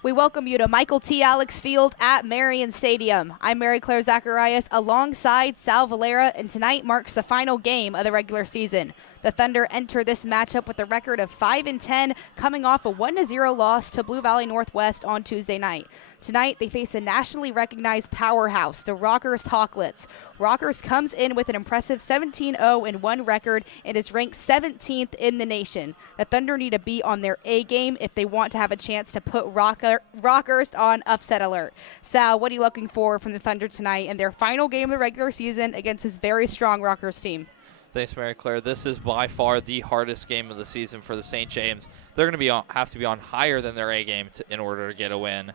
We welcome you to Michael T. Alex Field at Marion Stadium. I'm Mary Claire Zacharias alongside Sal Valera, and tonight marks the final game of the regular season. The Thunder enter this matchup with a record of 5-10, coming off a 1-0 loss to Blue Valley Northwest on Tuesday night. Tonight, they face a nationally recognized powerhouse, the Rockhurst Hawklets. Rockhurst comes in with an impressive 17-0-1 record and is ranked 17th in the nation. The Thunder need to be on their A game if they want to have a chance to put Rockhurst on upset alert. Sal, what are you looking for from the Thunder tonight in their final game of the regular season against this very strong Rockhurst team? Thanks, Mary Claire. This is by far the hardest game of the season for the St. James. They're going to have to be on higher than their A game in order to get a win.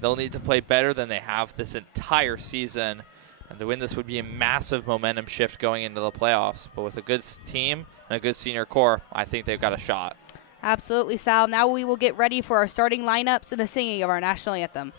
They'll need to play better than they have this entire season. And to win this would be a massive momentum shift going into the playoffs. But with a good team and a good senior core, I think they've got a shot. Absolutely, Sal. Now we will get ready for our starting lineups and the singing of our national anthem.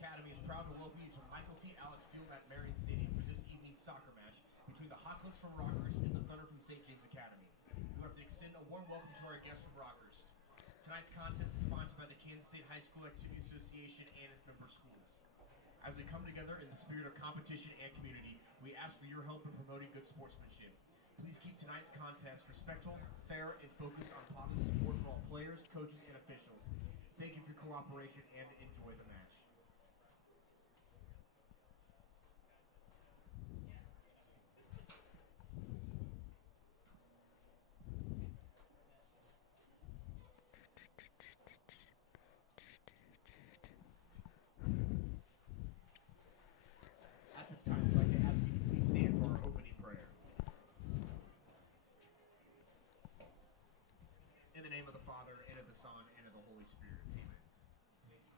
Academy is proud to welcome you to Michael T. Alex Field at Marion Stadium for this evening's soccer match between the Hawklets from Rockhurst and the Thunder from St. James Academy. We have to extend a warm welcome to our guests from Rockhurst. Tonight's contest is sponsored by the Kansas State High School Activity Association and its member schools. As we come together in the spirit of competition and community, we ask for your help in promoting good sportsmanship. Please keep tonight's contest respectful, fair, and focused on positive support for all players, coaches, and officials. Thank you for your cooperation and enjoy the match.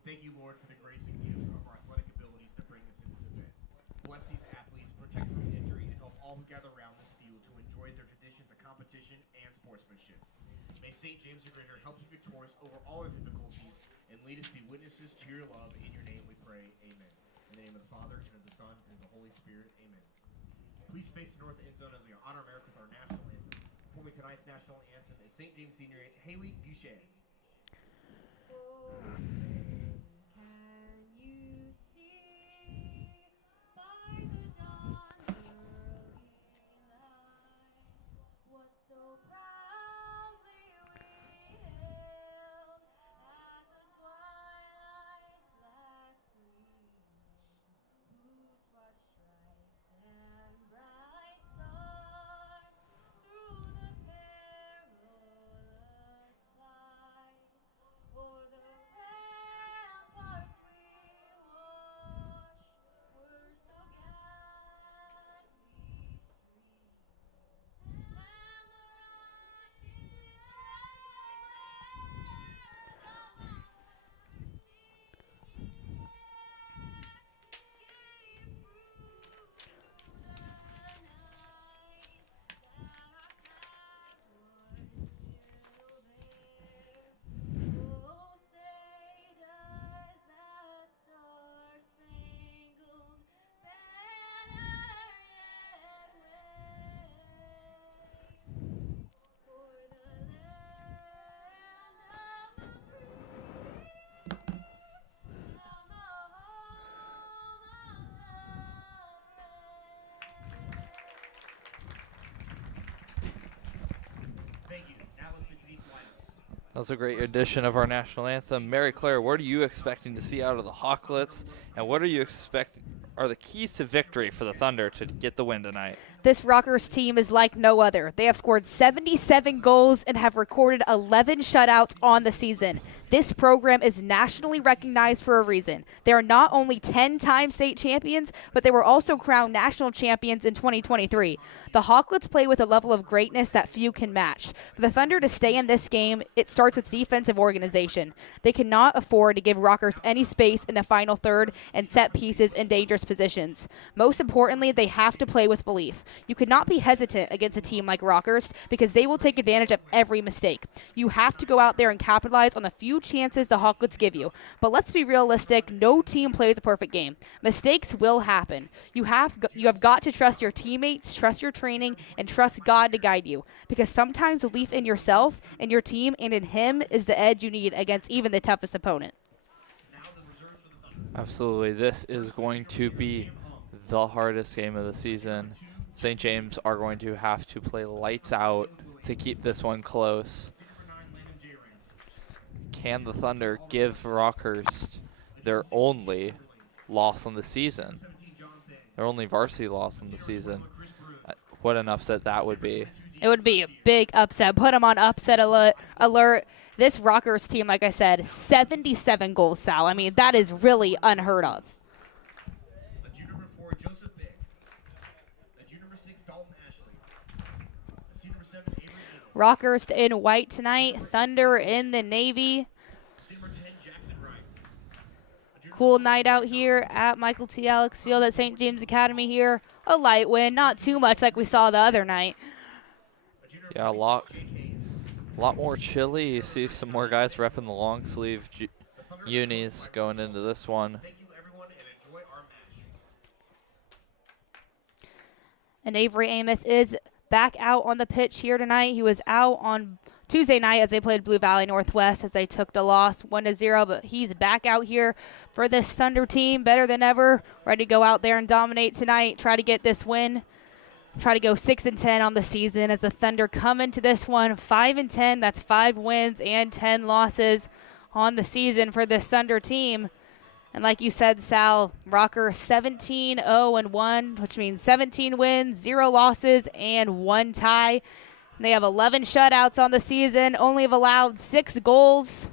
Thank you, Lord, for the grace and gifts of our athletic abilities to bring us in this event. Bless these athletes, protect them from injury, and help all who gather around this field to enjoy their traditions of competition and sportsmanship. May St. James the Greater help you victorious over all our difficulties and lead us to be witnesses to your love. In your name we pray, amen. In the name of the Father, and of the Son, and of the Holy Spirit, amen. Please face the north end zone as we honor America with our national anthem. Performing tonight's national anthem is St. James Senior Haley Boucher. For the That was a great edition of our national anthem. Mary Claire, what are you expecting to see out of the Hawklets, and what are you expecting are the keys to victory for the Thunder to get the win tonight? This Rockhurst team is like no other. They have scored 77 goals and have recorded 11 shutouts on the season. This program is nationally recognized for a reason. They are not only 10-time state champions, but they were also crowned national champions in 2023. The Hawklets play with a level of greatness that few can match. For the Thunder to stay in this game, it starts with defensive organization. They cannot afford to give Rockhurst any space in the final third and set pieces in dangerous positions. Most importantly, they have to play with belief. You cannot be hesitant against a team like Rockhurst because they will take advantage of every mistake. You have to go out there and capitalize on the few chances the Hawklets give you. But let's be realistic, no team plays a perfect game. Mistakes will happen. You have got to trust your teammates, trust your training, and trust God to guide you. Because sometimes belief in yourself and your team and in Him is the edge you need against even the toughest opponent. Absolutely. This is going to be the hardest game of the season. St. James are going to have to play lights out to keep this one close. Can the Thunder give Rockhurst their only loss on the season? Their only varsity loss on the season. What an upset that would be. It would be a big upset. Put them on upset alert. This Rockhurst team, like I said, 77 goals, Sal. I mean, that is really unheard of. Rockhurst in white tonight. Thunder in the navy. Cool night out here at Michael T. Alex Field at St. James Academy here. A light wind, not too much like we saw the other night. Yeah, a lot more chilly. You see some more guys repping the long sleeve unis going into this one. And Avery Amos is back out on the pitch here tonight. He was out on Tuesday night as they played Blue Valley Northwest as they took the loss 1-0, but he's back out here for this Thunder team, better than ever, ready to go out there and dominate tonight, try to get this win, try to go 6-10 on the season as the Thunder come into this one 5-10. That's 5 wins and 10 losses on the season for this Thunder team. And like you said, Sal, Rockhurst 17-0-1, which means 17 wins, 0 losses, and 1 tie. They have 11 shutouts on the season, only have allowed 6 goals.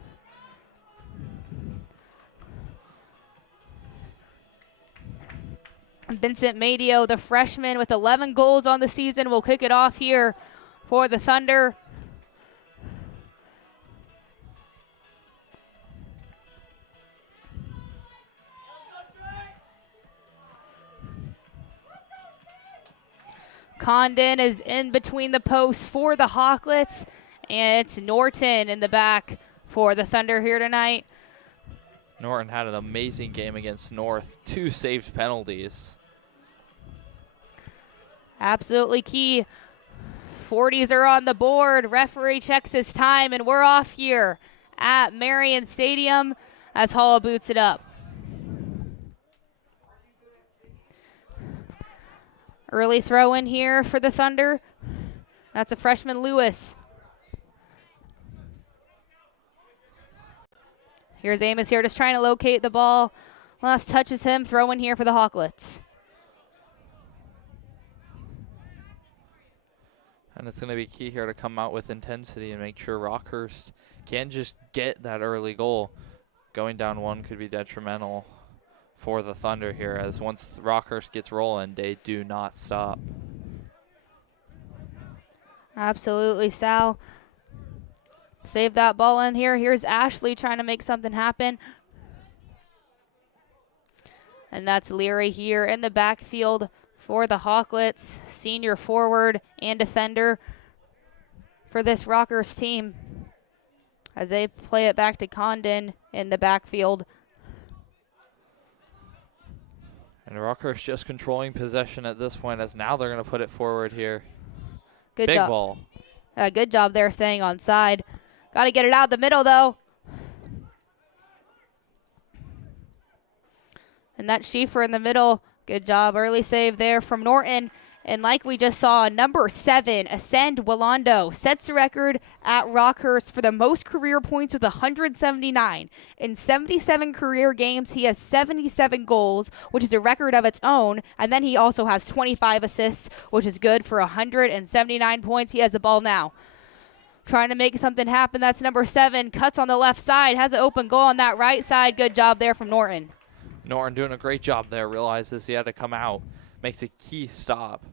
Vincent Madio, the freshman, with 11 goals on the season, will kick it off here for the Thunder. Condon is in between the posts for the Hawklets, and it's Norton in the back for the Thunder here tonight. Norton had an amazing game against North. 2 saved penalties. Absolutely key. 40s are on the board. Referee checks his time, and we're off here at Marion Stadium as Hall boots it up. Early throw in here for the Thunder. That's a freshman, Lewis. Here's Amos here just trying to locate the ball. Last touches him. Throw in here for the Hawklets. And it's going to be key here to come out with intensity and make sure Rockhurst can just get that early goal. Going down 1 could be detrimental for the Thunder here, as once Rockhurst gets rolling, they do not stop. Absolutely, Sal. Save that ball in here. Here's Ashley trying to make something happen. And that's Leary here in the backfield for the Hawklets, senior forward and defender for this Rockhurst team as they play it back to Condon in the backfield. And Rockhurst just controlling possession at this point, as now they're going to put it forward here. Good Big job. Ball. Good job there staying on side. Got to get it out the middle, though. And that's Schieffer in the middle. Good job. Early save there from Norton. And like we just saw, number 7, Ascend Walando, sets the record at Rockhurst for the most career points with 179. In 77 career games, he has 77 goals, which is a record of its own. And then he also has 25 assists, which is good for 179 points. He has the ball now. Trying to make something happen. That's number 7. Cuts on the left side. Has an open goal on that right side. Good job there from Norton. Norton doing a great job there. Realizes he had to come out. Makes a key stop.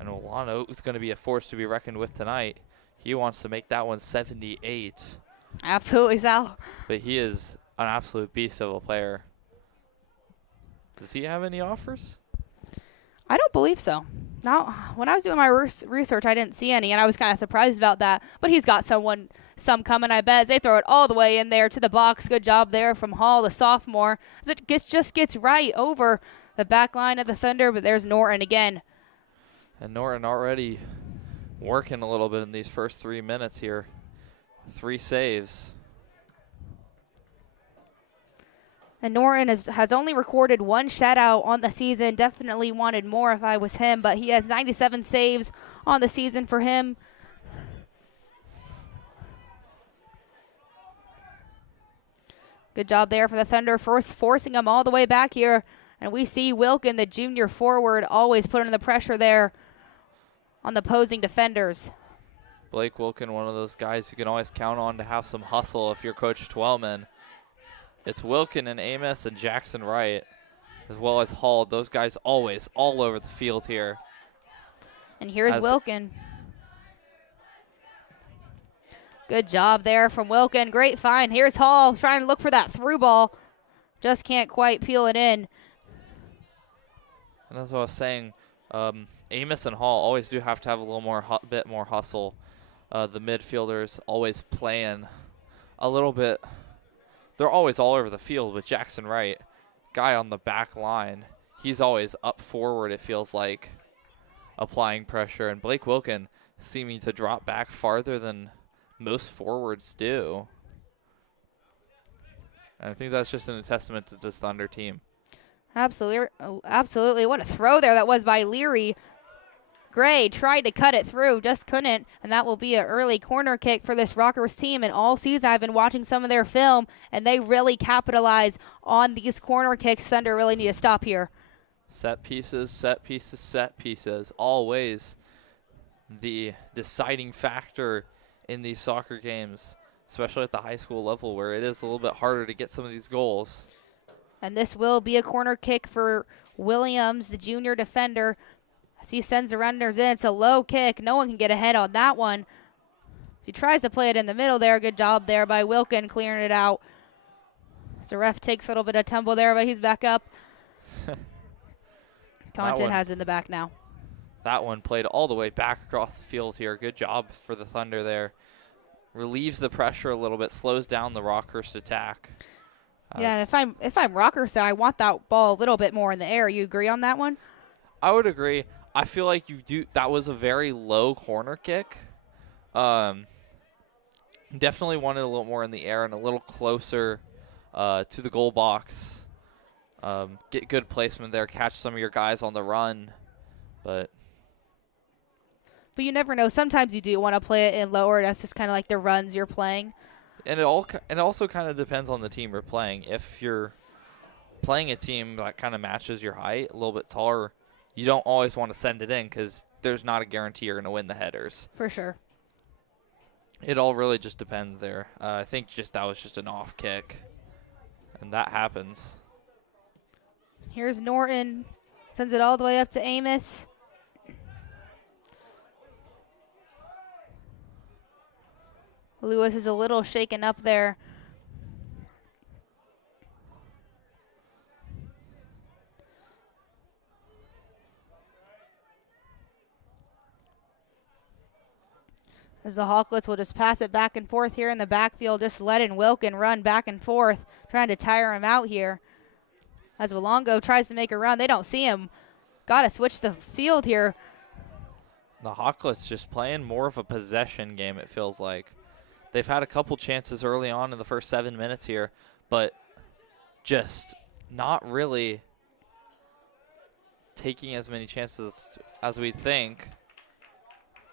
And Olano is going to be a force to be reckoned with tonight. He wants to make that one 78. Absolutely, Sal. But he is an absolute beast of a player. Does he have any offers? I don't believe so. No, when I was doing my research, I didn't see any, and I was kind of surprised about that. But he's got some coming, I bet. As they throw it all the way in there to the box. Good job there from Hall, the sophomore. As it just gets right over the back line of the Thunder, but there's Norton again. And Norton already working a little bit in these first 3 minutes here. 3 saves. And Norton has only recorded 1 shutout on the season. Definitely wanted more if I was him, but he has 97 saves on the season for him. Good job there for the Thunder, forcing him all the way back here. And we see Wilkin, the junior forward, always putting the pressure there on the opposing defenders. Blake Wilkin, one of those guys you can always count on to have some hustle if you're Coach Twellman. It's Wilkin and Amos and Jackson Wright, as well as Hall. Those guys always all over the field here. And here's Wilkin. Good job there from Wilkin. Great find. Here's Hall trying to look for that through ball. Just can't quite peel it in. And that's what I was saying. Amos and Hall always do have to have a little bit more hustle. The midfielders always playing a little bit. They're always all over the field with Jackson Wright, guy on the back line. He's always up forward, it feels like, applying pressure. And Blake Wilkin seeming to drop back farther than most forwards do. And I think that's just a testament to this Thunder team. Absolutely. Absolutely. What a throw there that was by Leary. Gray tried to cut it through, just couldn't, and that will be an early corner kick for this Rockhurst team. And all season I've been watching some of their film, and they really capitalize on these corner kicks. Thunder really need to stop here. Set pieces, set pieces, set pieces. Always the deciding factor in these soccer games, especially at the high school level where it is a little bit harder to get some of these goals. And this will be a corner kick for Williams, the junior defender. As he sends the runners in, it's a low kick. No one can get ahead on that one. He tries to play it in the middle there. Good job there by Wilkin clearing it out. So ref takes a little bit of tumble there, but he's back up. Content has it in the back now. That one played all the way back across the field here. Good job for the Thunder there. Relieves the pressure a little bit, slows down the Rockhurst attack. Yeah, if I'm Rockhurst, I want that ball a little bit more in the air. You agree on that one? I would agree. I feel like that was a very low corner kick. Definitely wanted a little more in the air and a little closer to the goal box. Get good placement there, catch some of your guys on the run. But you never know. Sometimes you do want to play it in lower. That's just kind of like the runs you're playing. And it also kind of depends on the team you're playing. If you're playing a team that kind of matches your height, a little bit taller, you don't always want to send it in because there's not a guarantee you're going to win the headers. For sure. It all really just depends there. I think that was just an off kick, and that happens. Here's Norton. Sends it all the way up to Amos. Lewis is a little shaken up there. As the Hawklets will just pass it back and forth here in the backfield, just letting Wilkin run back and forth, trying to tire him out here. As Walongo tries to make a run, they don't see him. Got to switch the field here. The Hawklets just playing more of a possession game, it feels like. They've had a couple chances early on in the first 7 minutes here, but just not really taking as many chances as we think.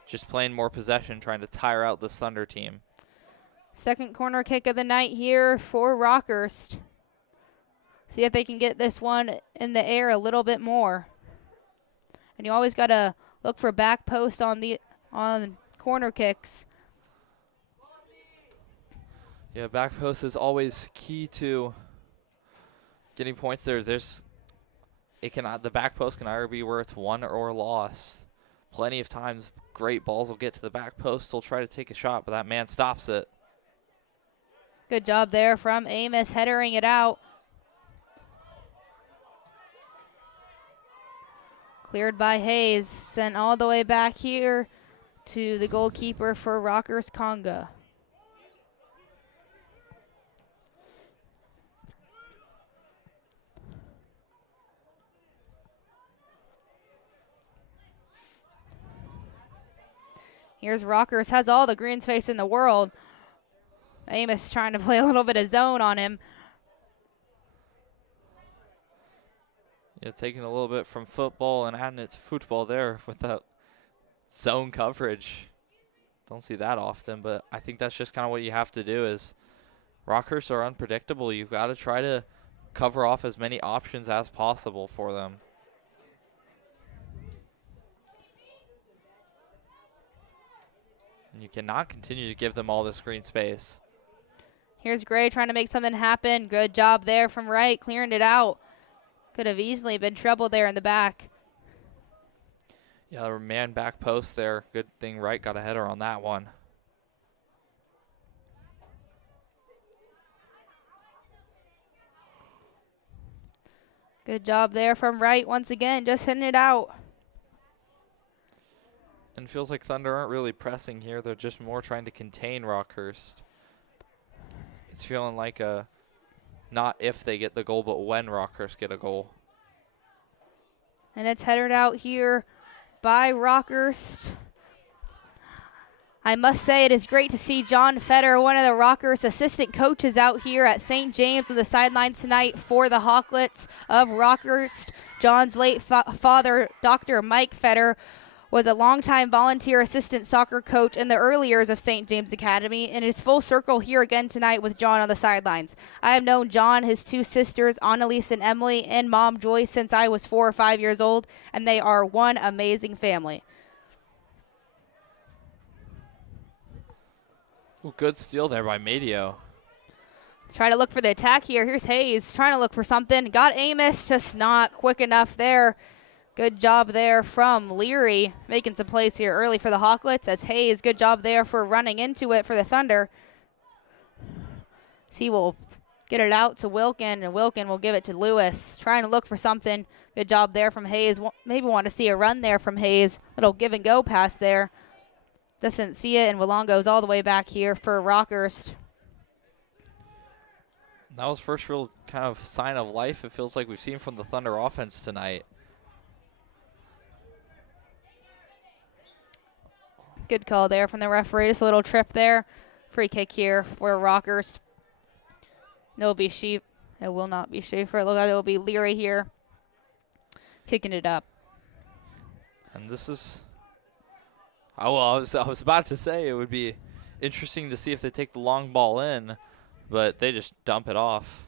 Just playing more possession, trying to tire out this Thunder team. Second corner kick of the night here for Rockhurst. See if they can get this one in the air a little bit more. And you always got to look for back post on corner kicks. Yeah, back post is always key to getting points there. The back post can either be where it's won or lost. Plenty of times, great balls will get to the back post. They'll try to take a shot, but that man stops it. Good job there from Amos, headering it out. Cleared by Hayes, sent all the way back here to the goalkeeper for Rockhurst Conga. Here's Rockhurst, has all the green space in the world. Amos trying to play a little bit of zone on him. Yeah, taking a little bit from football and adding it to football there with that zone coverage. Don't see that often, but I think that's just kind of what you have to do. Is Rockhurst are unpredictable. You've got to try to cover off as many options as possible for them. And you cannot continue to give them all this green space. Here's Gray trying to make something happen. Good job there from Wright, clearing it out. Could have easily been trouble there in the back. Yeah, the man back post there. Good thing Wright got a header on that one. Good job there from Wright once again, just hitting it out. And it feels like Thunder aren't really pressing here. They're just more trying to contain Rockhurst. It's feeling like not if they get the goal, but when Rockhurst get a goal. And it's headed out here by Rockhurst. I must say it is great to see John Fetter, one of the Rockhurst assistant coaches, out here at St. James on the sidelines tonight for the Hawklets of Rockhurst. John's late father, Dr. Mike Fetter, was a longtime volunteer assistant soccer coach in the early years of St. James Academy, and is full circle here again tonight with John on the sidelines. I have known John, his two sisters, Annalise and Emily, and mom Joyce since I was 4 or 5 years old, and they are one amazing family. Ooh, good steal there by Madio. Try to look for the attack here. Here's Hayes trying to look for something. Got Amos, just not quick enough there. Good job there from Leary, making some plays here early for the Hawklets, as Hayes, good job there for running into it for the Thunder. So he will get it out to Wilkin, and Wilkin will give it to Lewis, trying to look for something. Good job there from Hayes. Maybe want to see a run there from Hayes. Little give and go pass there. Doesn't see it, and Willongo's all the way back here for Rockhurst. That was first real kind of sign of life it feels like we've seen from the Thunder offense tonight. Good call there from the referee. Just a little trip there. Free kick here for Rockhurst. It'll be Sheep. It will not be Schaefer. It looks like it will be Leary here, kicking it up. And this is, I was about to say it would be interesting to see if they take the long ball in, but they just dump it off.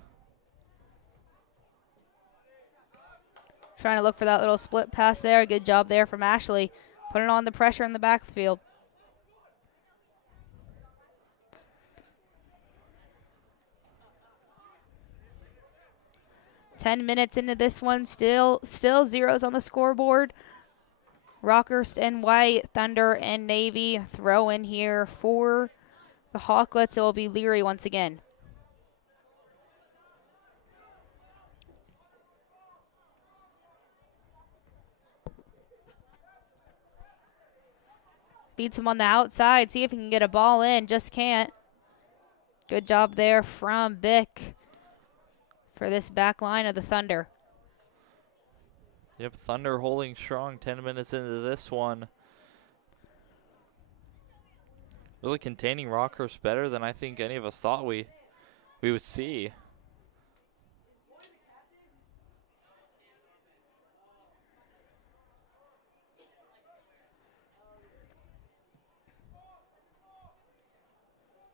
Trying to look for that little split pass there. Good job there from Ashley. Putting on the pressure in the backfield. Ten minutes into this one, still zeros on the scoreboard. Rockhurst and White, Thunder and Navy throw in here for the Hawklets. It will be Leary once again. Beats him on the outside. See if he can get a ball in. Just can't. Good job there from Bick for this back line of the Thunder. Yep, Thunder holding strong 10 minutes into this one. Really containing Rockhurst better than I think any of us thought we would see.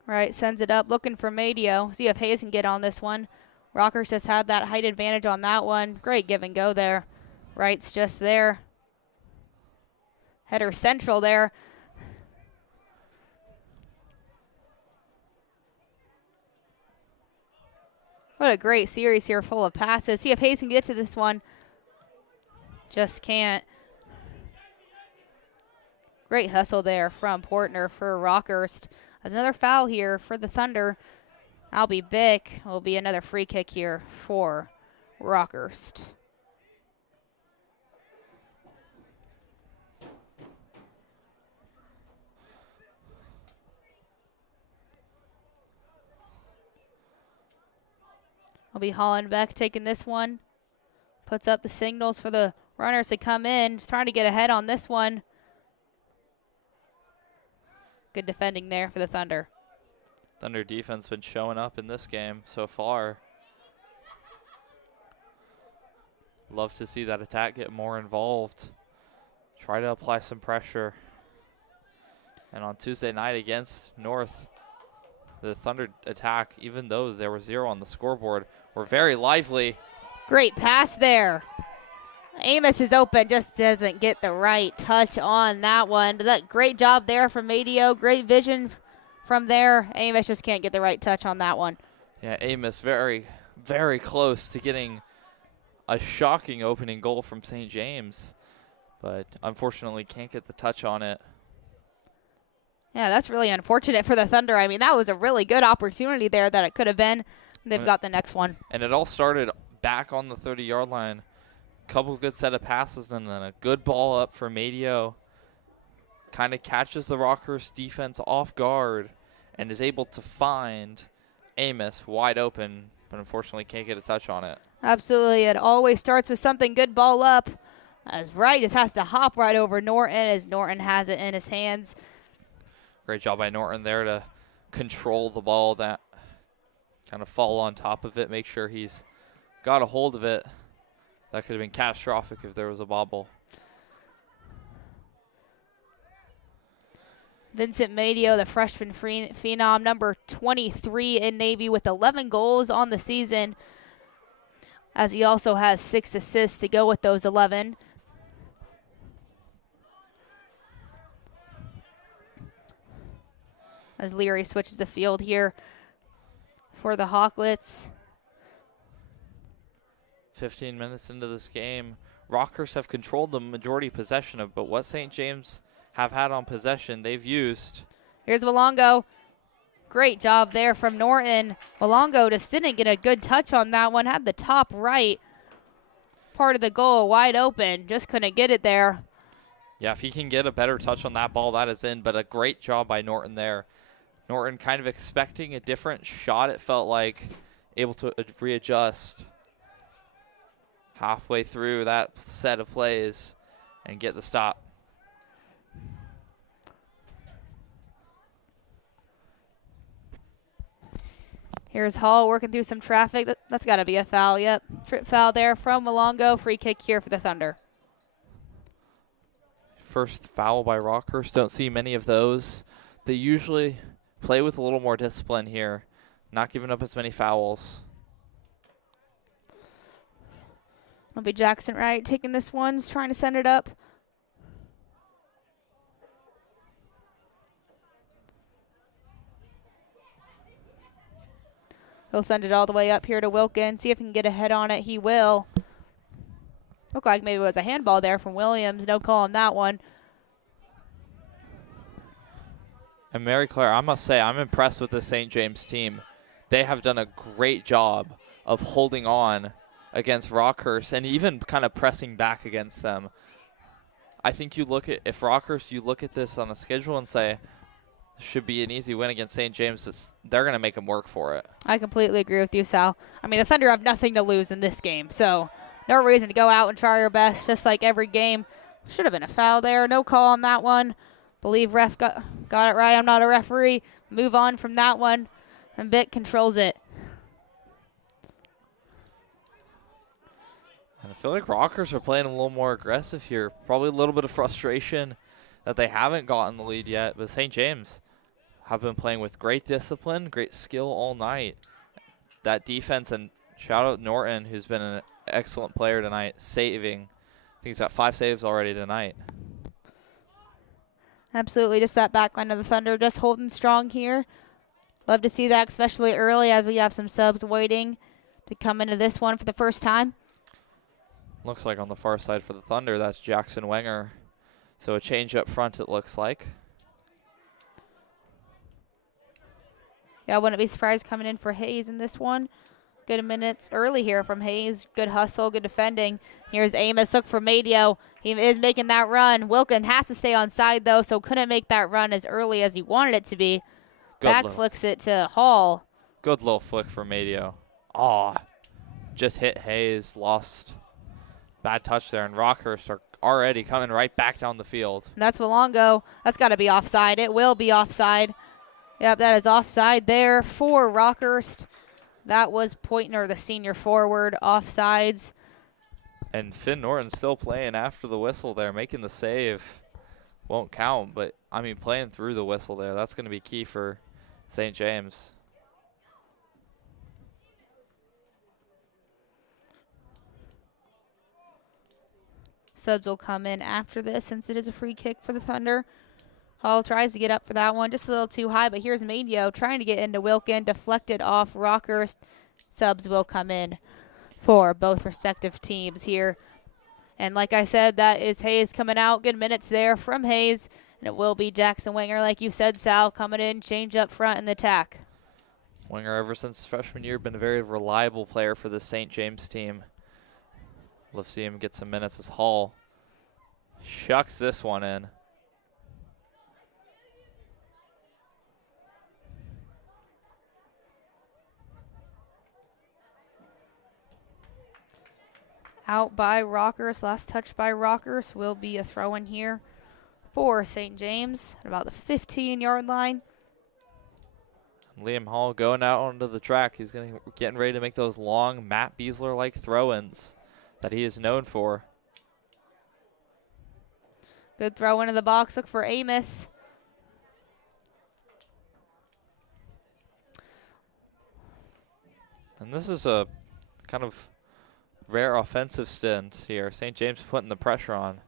Right, sends it up, looking for Madio. See if Hayes can get on this one. Rockhurst just had that height advantage on that one. Great give and go there. Wright's just there. Header central there. What a great series here, full of passes. See if Hayes can get to this one. Just can't. Great hustle there from Portner for Rockhurst. There's another foul here for the Thunder. That'll be big. Will be another free kick here for Rockhurst. Will be Hollenbeck taking this one. Puts up the signals for the runners to come in. Just trying to get ahead on this one. Good defending there for the Thunder. Thunder defense been showing up in this game so far. Love to see that attack get more involved. Try to apply some pressure. And on Tuesday night against North, the Thunder attack, even though there was 0 on the scoreboard, were very lively. Great pass there. Amos is open, just doesn't get the right touch on that one. But that great job there from Madio. Great vision from there. Amos just can't get the right touch on that one. Yeah, Amos very, very close to getting a shocking opening goal from St. James, but unfortunately can't get the touch on it. Yeah, that's really unfortunate for the Thunder. I mean, that was a really good opportunity there that it could have been. They've got the next one. And it all started back on the 30-yard line. Couple good set of passes, and then a good ball up for Madio. Kind of catches the Rockhurst defense off guard and is able to find Amos wide open, but unfortunately can't get a touch on it. Absolutely. It always starts with something good ball up. As Wright just has to hop right over Norton as Norton has it in his hands. Great job by Norton there to control the ball, that kind of fall on top of it, make sure he's got a hold of it. That could have been catastrophic if there was a bobble. Vincent Madio, the freshman phenom, number 23 in Navy with 11 goals on the season, as he also has 6 assists to go with those 11. As Leary switches the field here for the Hawklets. 15 minutes into this game, Rockhurst have controlled the majority possession of, but what St. James have had on possession, they've used. Here's Malongo. Great job there from Norton. Malongo just didn't get a good touch on that one. Had the top right part of the goal wide open. Just couldn't get it there. Yeah, if he can get a better touch on that ball, that is in, but a great job by Norton there. Norton kind of expecting a different shot, it felt like, able to readjust halfway through that set of plays and get the stop. Here's Hall working through some traffic. That's got to be a foul. Yep. Trip foul there from Malongo. Free kick here for the Thunder. First foul by Rockhurst. Don't see many of those. They usually play with a little more discipline here, not giving up as many fouls. It'll be Jackson Wright taking this one, trying to send it up. He'll send it all the way up here to Wilkins. See if he can get a head on it. He will. Looked like maybe it was a handball there from Williams. No call on that one. And Mary Claire, I must say, I'm impressed with the St. James team. They have done a great job of holding on against Rockhurst and even kind of pressing back against them. I think you look at, if Rockhurst, you look at this on the schedule and say, should be an easy win against St. James, they're going to make them work for it. I completely agree with you, Sal. I mean, the Thunder have nothing to lose in this game, so no reason to go out and try your best, just like every game. Should have been a foul there. No call on that one. Believe ref got it right. I'm not a referee. Move on from that one, and Bitt controls it. And I feel like Rockers are playing a little more aggressive here. Probably a little bit of frustration that they haven't gotten the lead yet, but St. James have been playing with great discipline, great skill all night. That defense, and shout out Norton, who's been an excellent player tonight, saving. I think he's got 5 saves already tonight. Absolutely, just that back line of the Thunder just holding strong here. Love to see that, especially early as we have some subs waiting to come into this one for the first time. Looks like on the far side for the Thunder, that's Jackson Wenger. So a change up front, it looks like. Yeah, I wouldn't be surprised coming in for Hayes in this one. Good minutes early here from Hayes. Good hustle, good defending. Here's Amos. Look for Madio. He is making that run. Wilkin has to stay on side, though, so couldn't make that run as early as he wanted it to be. Back flicks it to Hall. Good little flick for Madio. Aw. Just hit Hayes. Lost. Bad touch there. And Rockhurst are already coming right back down the field. And that's Malongo. That's got to be offside. It will be offside. Yep, that is offside there for Rockhurst. That was Poitner, the senior forward, offsides. And Finn Norton still playing after the whistle there, making the save. Won't count, but, I mean, playing through the whistle there, that's going to be key for St. James. Subs will come in after this since it is a free kick for the Thunder. Hall tries to get up for that one, just a little too high, but here's Madio trying to get into Wilkin, deflected off Rockhurst. Subs will come in for both respective teams here. And like I said, that is Hayes coming out. Good minutes there from Hayes, and it will be Jackson Wenger, like you said, Sal, coming in, change up front in the attack. Wenger, ever since his freshman year, been a very reliable player for the St. James team. Love to see him get some minutes as Hall shucks this one in. Out by Rockhurst. Last touch by Rockhurst will be a throw in here for St. James at about the 15-yard line. Liam Hall going out onto the track. He's getting ready to make those long Matt Beasler-like throw-ins that he is known for. Good throw into the box. Look for Amos. And this is a kind of rare offensive stint here. St. James putting the pressure on.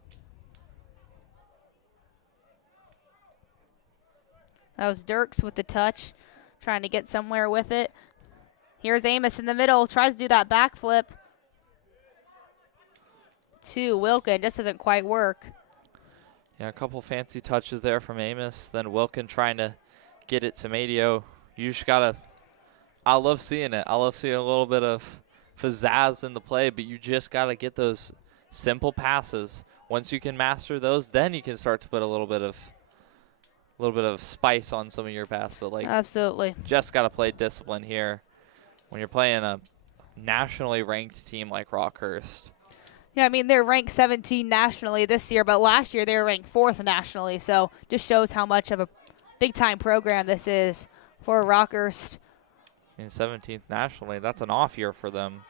That was Dirks with the touch, trying to get somewhere with it. Here's Amos in the middle, tries to do that backflip to Wilkin. Just doesn't quite work. Yeah, a couple fancy touches there from Amos. Then Wilkin trying to get it to Madio. You just gotta, I love seeing it. I love seeing a little bit of pizzazz in the play, but you just got to get those simple passes. Once you can master those, then you can start to put a little bit of spice on some of your pass. But like, absolutely, just got to play discipline here when you're playing a nationally ranked team like Rockhurst. Yeah, I mean, they're ranked 17 nationally this year, but last year they were ranked 4th nationally, so just shows how much of a big-time program this is for Rockhurst. In 17th nationally, that's an off year for them.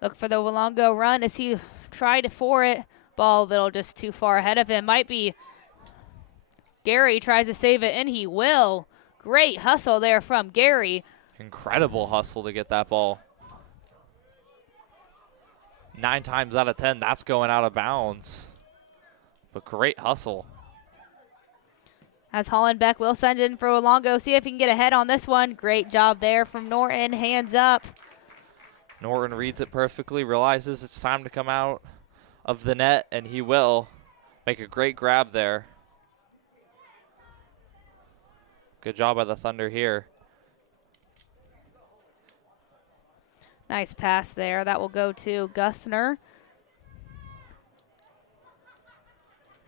Look for the Walongo run as he tried for it. Ball a little just too far ahead of him. Might be Gary tries to save it, and he will. Great hustle there from Gary. Incredible hustle to get that ball. 9 times out of 10, that's going out of bounds. But great hustle. As Hollenbeck will send it in for Walongo. See if he can get ahead on this one. Great job there from Norton. Hands up. Norton reads it perfectly, realizes it's time to come out of the net, and he will make a great grab there. Good job by the Thunder here. Nice pass there. That will go to Guthner.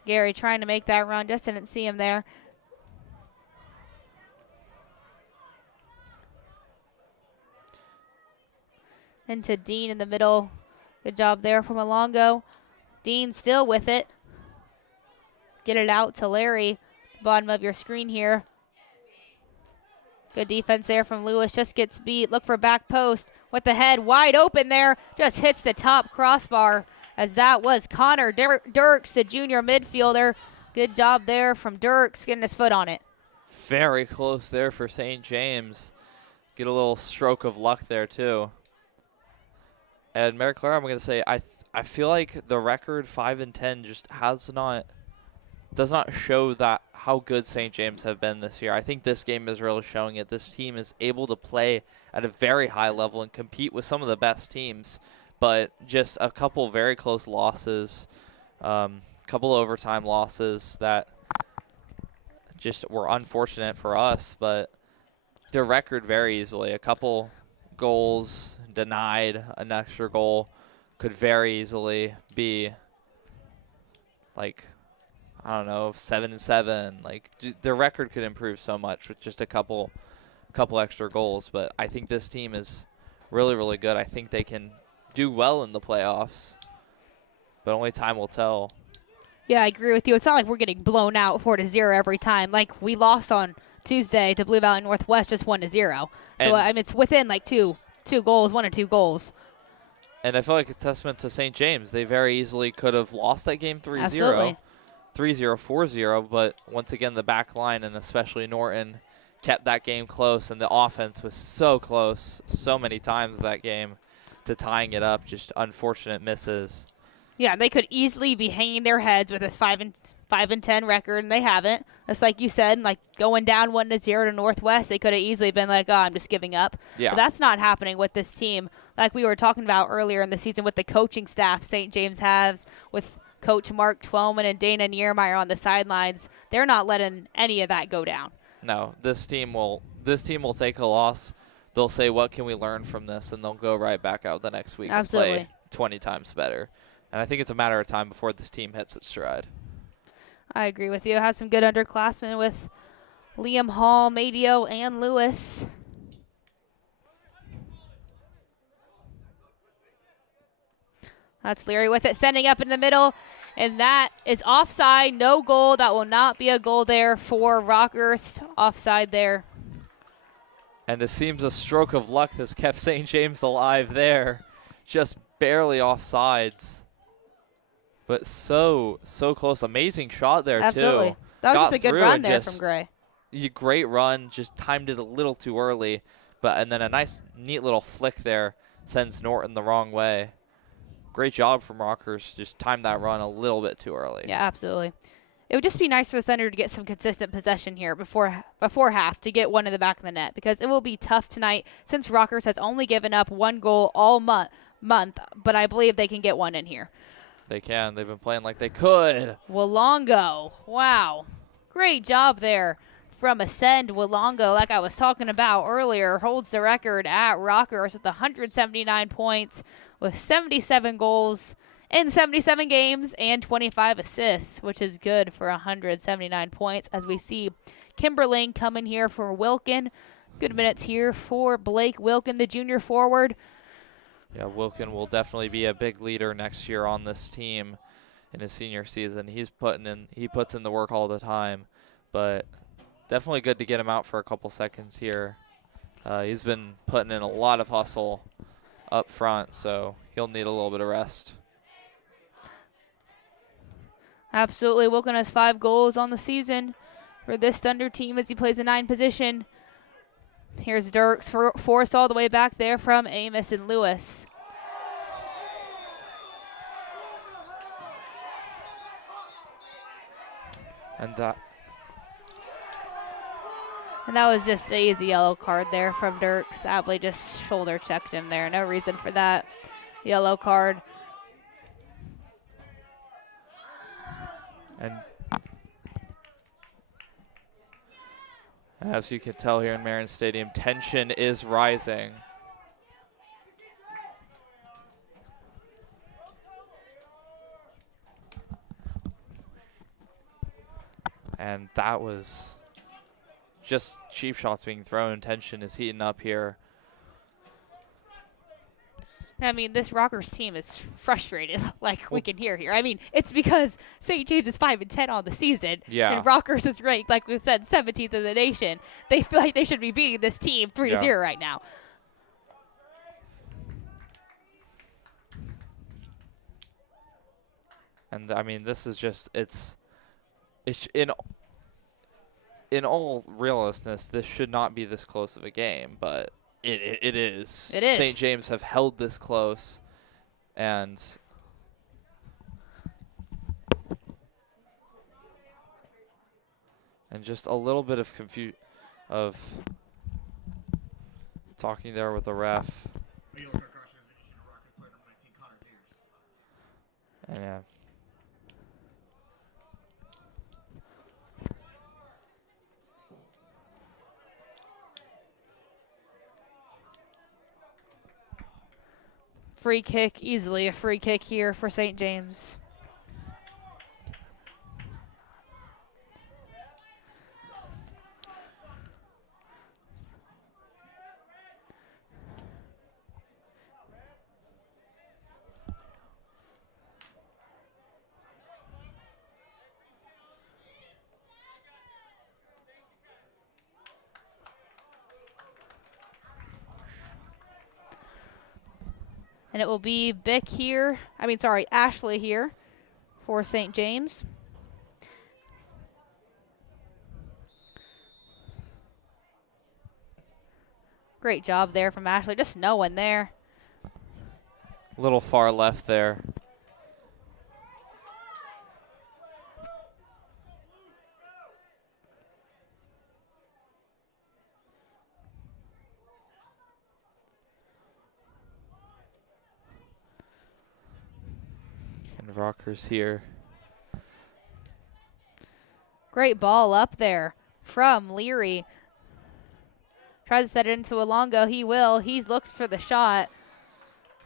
Gary trying to make that run. Just didn't see him there. Into Dean in the middle. Good job there from Alongo. Dean still with it. Get it out to Larry. Bottom of your screen here. Good defense there from Lewis. Just gets beat. Look for back post with the head wide open there. Just hits the top crossbar, as that was Connor Dirks, the junior midfielder. Good job there from Dirks, getting his foot on it. Very close there for St. James. Get a little stroke of luck there, too. And Mary Claire, I'm going to say, I feel like the record 5-10 just does not show that how good St. James have been this year. I think this game is really showing it. This team is able to play at a very high level and compete with some of the best teams, but just a couple very close losses, couple overtime losses that just were unfortunate for us, but their record very easily. A couple goals denied, an extra goal could very easily be like, I don't know, 7-7. Like, their record could improve so much with just a couple extra goals. But I think this team is really, really good. I think they can do well in the playoffs, but only time will tell. Yeah, I agree with you. It's not like we're getting blown out 4-0 every time. Like, we lost on Tuesday to Blue Valley Northwest just 1-0. So I mean, it's within like two goals, 1 or 2 goals. And I feel like it's a testament to St. James. They very easily could have lost that game 3-0. Absolutely. 3-0, 4-0, but once again, the back line and especially Norton kept that game close, and the offense was so close so many times that game to tying it up. Just unfortunate misses. Yeah, they could easily be hanging their heads with this 5-10 record, and they haven't. Just like you said, like going down 1-0 to Northwest, they could have easily been like, "Oh, I'm just giving up." Yeah. But that's not happening with this team. Like we were talking about earlier in the season with the coaching staff St. James has with Coach Mark Twelman and Dana Niermeyer on the sidelines. They're not letting any of that go down. No, this team will take a loss. They'll say, "What can we learn from this?" and they'll go right back out the next week Absolutely. and play 20 times better. And I think it's a matter of time before this team hits its stride. I agree with you. I have some good underclassmen with Liam Hall, Madio, and Lewis. That's Leary with it, sending up in the middle, and that is offside. No goal. That will not be a goal there for Rockhurst. Offside there. And it seems a stroke of luck has kept St. James alive there. Just barely offsides. But so close. Amazing shot there, Absolutely. too. That was Got just a good through run and there just- from Gray. Great run. Just timed it a little too early. And then a nice, neat little flick there sends Norton the wrong way. Great job from Rockhurst. Just timed that run a little bit too early. Yeah, absolutely. It would just be nice for the Thunder to get some consistent possession here before half to get one in the back of the net, because it will be tough tonight since Rockhurst has only given up 1 goal all month, but I believe they can get one in here. They can. They've been playing like they could. Walongo. Wow. Great job there from Ascend. Walongo, like I was talking about earlier, holds the record at Rockhurst with 179 points with 77 goals in 77 games and 25 assists, which is good for 179 points. As we see Kimberling coming here for Wilkin. Good minutes here for Blake Wilkin, the junior forward. Yeah, Wilkin will definitely be a big leader next year on this team in his senior season. He puts in the work all the time, but definitely good to get him out for a couple seconds here. He's been putting in a lot of hustle up front, so he'll need a little bit of rest. Absolutely. Wilkin has 5 goals on the season for this Thunder team as he plays a 9 position. Here's Dirks forced all the way back there from Amos and Lewis. And that was just an easy yellow card there from Dirks. Abley just shoulder checked him there. No reason for that yellow card. And as you can tell here in Marion Stadium, tension is rising. And that was just cheap shots being thrown. Tension is heating up here. I mean, this Rockers team is frustrated, like we can hear here. I mean, it's because St. James is 5-10 on the season, Yeah. and Rockers is ranked, like we've said, 17th in the nation. They feel like they should be beating this team 3-0 right now. And I mean, this is just it's in all realistness, this should not be this close of a game, but it is. It is. St. James have held this close, and just a little bit of talking there with the ref. And yeah. Free kick, easily a free kick here for St. James. And it will be Ashley here for St. James. Great job there from Ashley. Just no one there. A little far left there. And Rockhurst here. Great ball up there from Leary. Tries to set it into Willonga. He will. He's looked for the shot.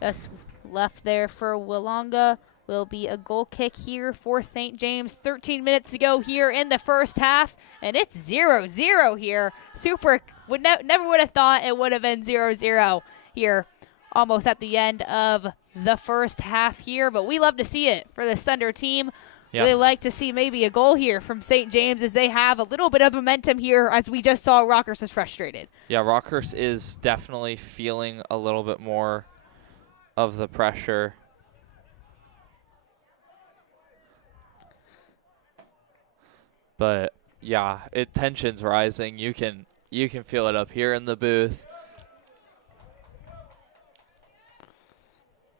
Just left there for Willonga. Will be a goal kick here for St. James. 13 minutes to go here in the first half, and it's 0-0 here. Super. Never would have thought it would have been 0-0 here almost at the end of the first half here, but we love to see it for this Thunder team. Yes. Really like to see maybe a goal here from St. James as they have a little bit of momentum here, as we just saw Rockhurst is frustrated. Yeah, Rockhurst is definitely feeling a little bit more of the pressure. But yeah, tension's rising. You can feel it up here in the booth.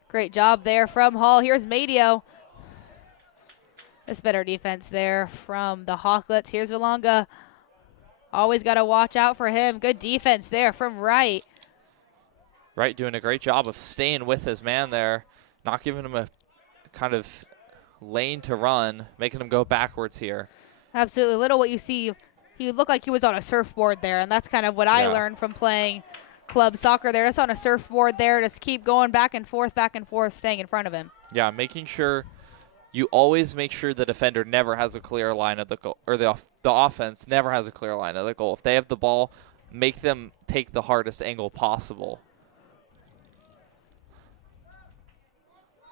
Great job there from Hall. Here's Madio. Just better defense there from the Hawklets. Here's Willonga. Always got to watch out for him. Good defense there from Wright. Wright doing a great job of staying with his man there, not giving him a kind of lane to run, making him go backwards here. Absolutely. Little what you see, he looked like he was on a surfboard there, and that's kind of what I learned from playing club soccer there. Just on a surfboard there, just keep going back and forth, staying in front of him. Yeah, making sure you always make sure the defender never has a clear line of the goal, or the offense never has a clear line of the goal. If they have the ball, make them take the hardest angle possible.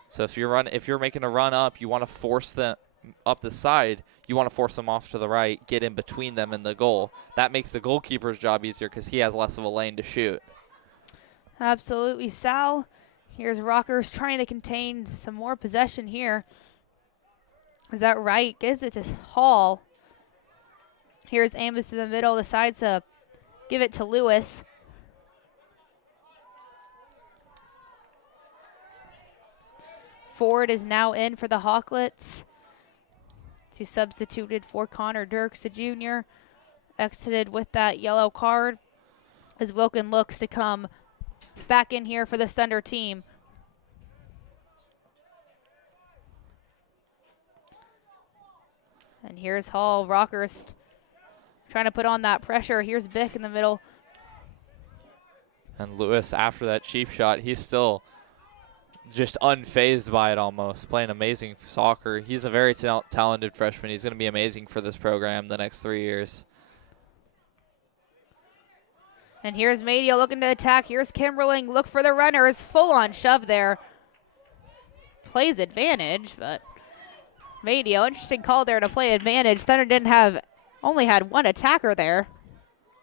So if you're making a run up, you want to force them up the side. You want to force them off to the right, get in between them and the goal. That makes the goalkeeper's job easier because he has less of a lane to shoot. Absolutely, Sal. Here's Rockers trying to contain some more possession here. Is that right? Gives it to Hall. Here's Amos to the middle, decides to give it to Lewis. Ford is now in for the Hawklets. He substituted for Connor Dirks, a junior. Exited with that yellow card as Wilkin looks to come back in here for the Thunder team. And here's Hall. Rockhurst trying to put on that pressure. Here's Bick in the middle. And Lewis, after that cheap shot, he's still just unfazed by it almost, playing amazing soccer. He's a very talented freshman. He's going to be amazing for this program the next 3 years. And here's Madia looking to attack. Here's Kimberling. Look for the runners. Full on shove there. Plays advantage, but Madia, interesting call there to play advantage. Thunder only had one attacker there.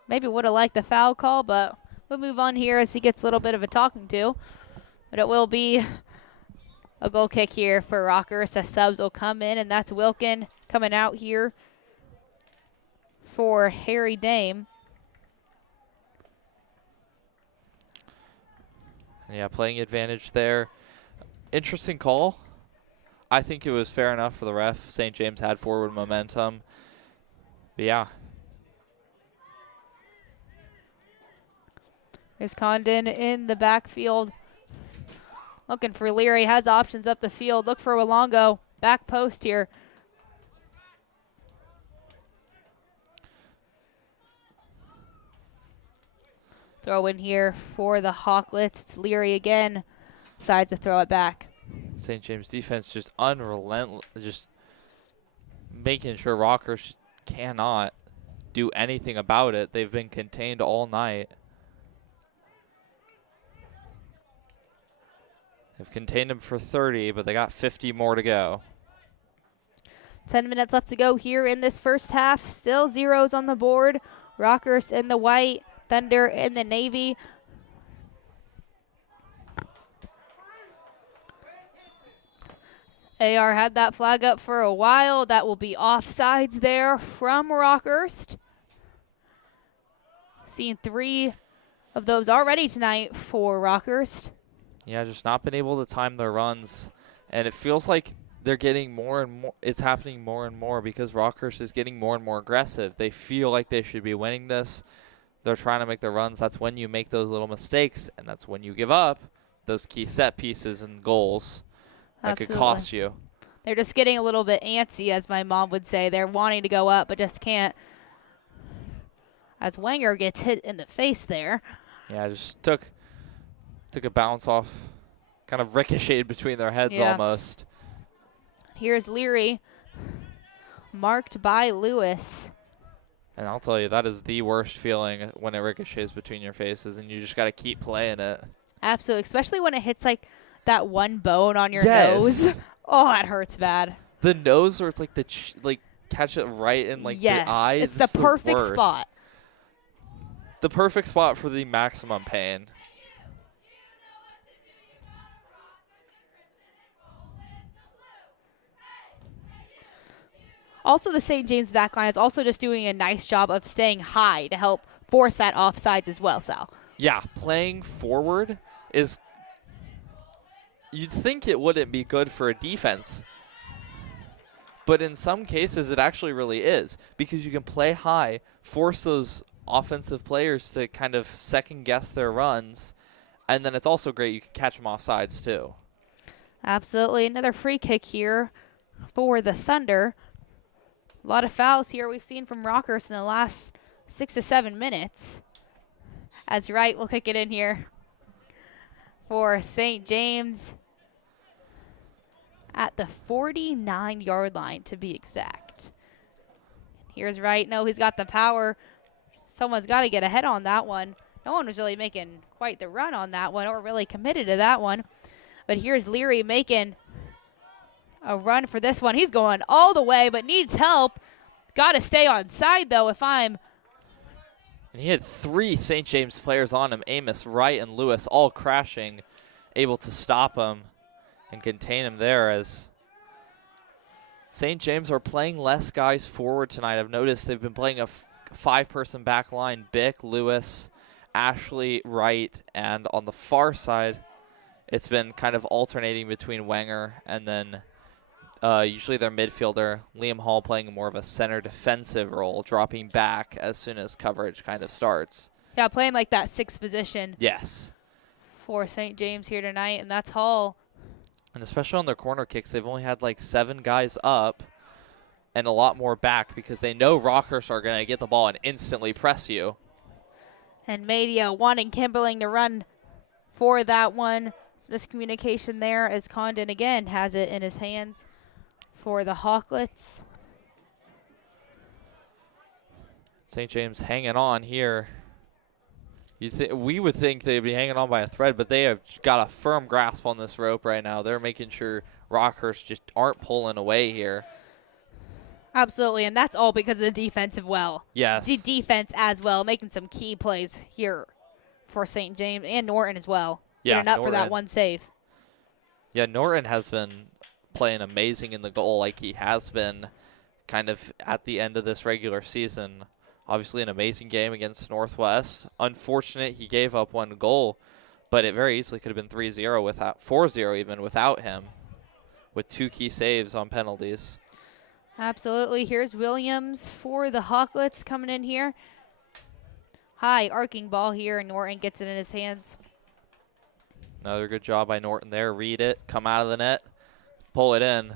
Maybe would have liked the foul call, but we'll move on here as he gets a little bit of a talking to. But it will be a goal kick here for Rockhurst as subs will come in, and that's Wilkin coming out here for Harry Dame. Yeah, playing advantage there. Interesting call. I think it was fair enough for the ref. St. James had forward momentum. But yeah. There's Condon in the backfield. Looking for Leary. Has options up the field. Look for Walongo. Back post here. Throw in here for the Hawklets. It's Leary again. Decides to throw it back. St. James defense just unrelentless, just making sure Rockhurst cannot do anything about it. They've been contained all night. They've contained them for 30, but they got 50 more to go. 10 minutes left to go here in this first half. Still zeros on the board. Rockhurst in the white, Thunder in the navy. AR had that flag up for a while. That will be offsides there from Rockhurst. Seen 3 of those already tonight for Rockhurst. Yeah, just not been able to time their runs. And it feels like they're getting more and more. It's happening more and more because Rockhurst is getting more and more aggressive. They feel like they should be winning this. They're trying to make their runs. That's when you make those little mistakes, and that's when you give up those key set pieces and goals. That could cost you. They're just getting a little bit antsy, as my mom would say. They're wanting to go up, but just can't. As Wenger gets hit in the face there. Yeah, just took a bounce off, kind of ricocheted between their heads almost. Here's Leary, marked by Lewis. And I'll tell you, that is the worst feeling when it ricochets between your faces, and you just got to keep playing it. Absolutely, especially when it hits like that one bone on your nose. Oh, that hurts bad. The nose, where it's like catch it right in the eyes. It's the perfect spot. The perfect spot for the maximum pain. Also, the St. James backline is also just doing a nice job of staying high to help force that offsides as well, Sal. Yeah, playing forward is, you'd think it wouldn't be good for a defense, but in some cases it actually really is, because you can play high, force those offensive players to kind of second guess their runs, and then it's also great you can catch them off sides too. Absolutely. Another free kick here for the Thunder. A lot of fouls here we've seen from Rockhurst in the last 6 to 7 minutes. As Wright will kick it in here for St. James at the 49-yard line, to be exact. Here's Wright. No, he's got the power. Someone's got to get ahead on that one. No one was really making quite the run on that one or really committed to that one. But here's Leary making a run for this one. He's going all the way, but needs help. Got to stay on side, though, if I'm. And he had 3 St. James players on him, Amos, Wright, and Lewis, all crashing, able to stop him and contain him there, as St. James are playing less guys forward tonight. I've noticed they've been playing a 5-person back line, Bick, Lewis, Ashley, Wright, and on the far side, it's been kind of alternating between Wenger and then usually their midfielder, Liam Hall, playing more of a center defensive role, dropping back as soon as coverage kind of starts. Yeah, playing like that 6th position. Yes. For St. James here tonight, and that's Hall. And especially on their corner kicks, they've only had like 7 guys up and a lot more back because they know Rockhurst are going to get the ball and instantly press you. And Madia wanting Kimberling to run for that one. Some miscommunication there as Condon again has it in his hands for the Hawklets. St. James hanging on here. We would think they'd be hanging on by a thread, but they have got a firm grasp on this rope right now. They're making sure Rockhurst just aren't pulling away here. Absolutely, and that's all because of the defensive Yes. The defense as well, making some key plays here for St. James and Norton as well. Yeah, Getting up for that Norton. one save. Yeah, Norton has been playing amazing in the goal like he has been kind of at the end of this regular season. Obviously an amazing game against Northwest. Unfortunate he gave up one goal, but it very easily could have been 3-0 without 4-0 even without him with 2 key saves on penalties. Absolutely. Here's Williams for the Hawklets coming in here. High arcing ball here, and Norton gets it in his hands. Another good job by Norton there. Read it, come out of the net, pull it in,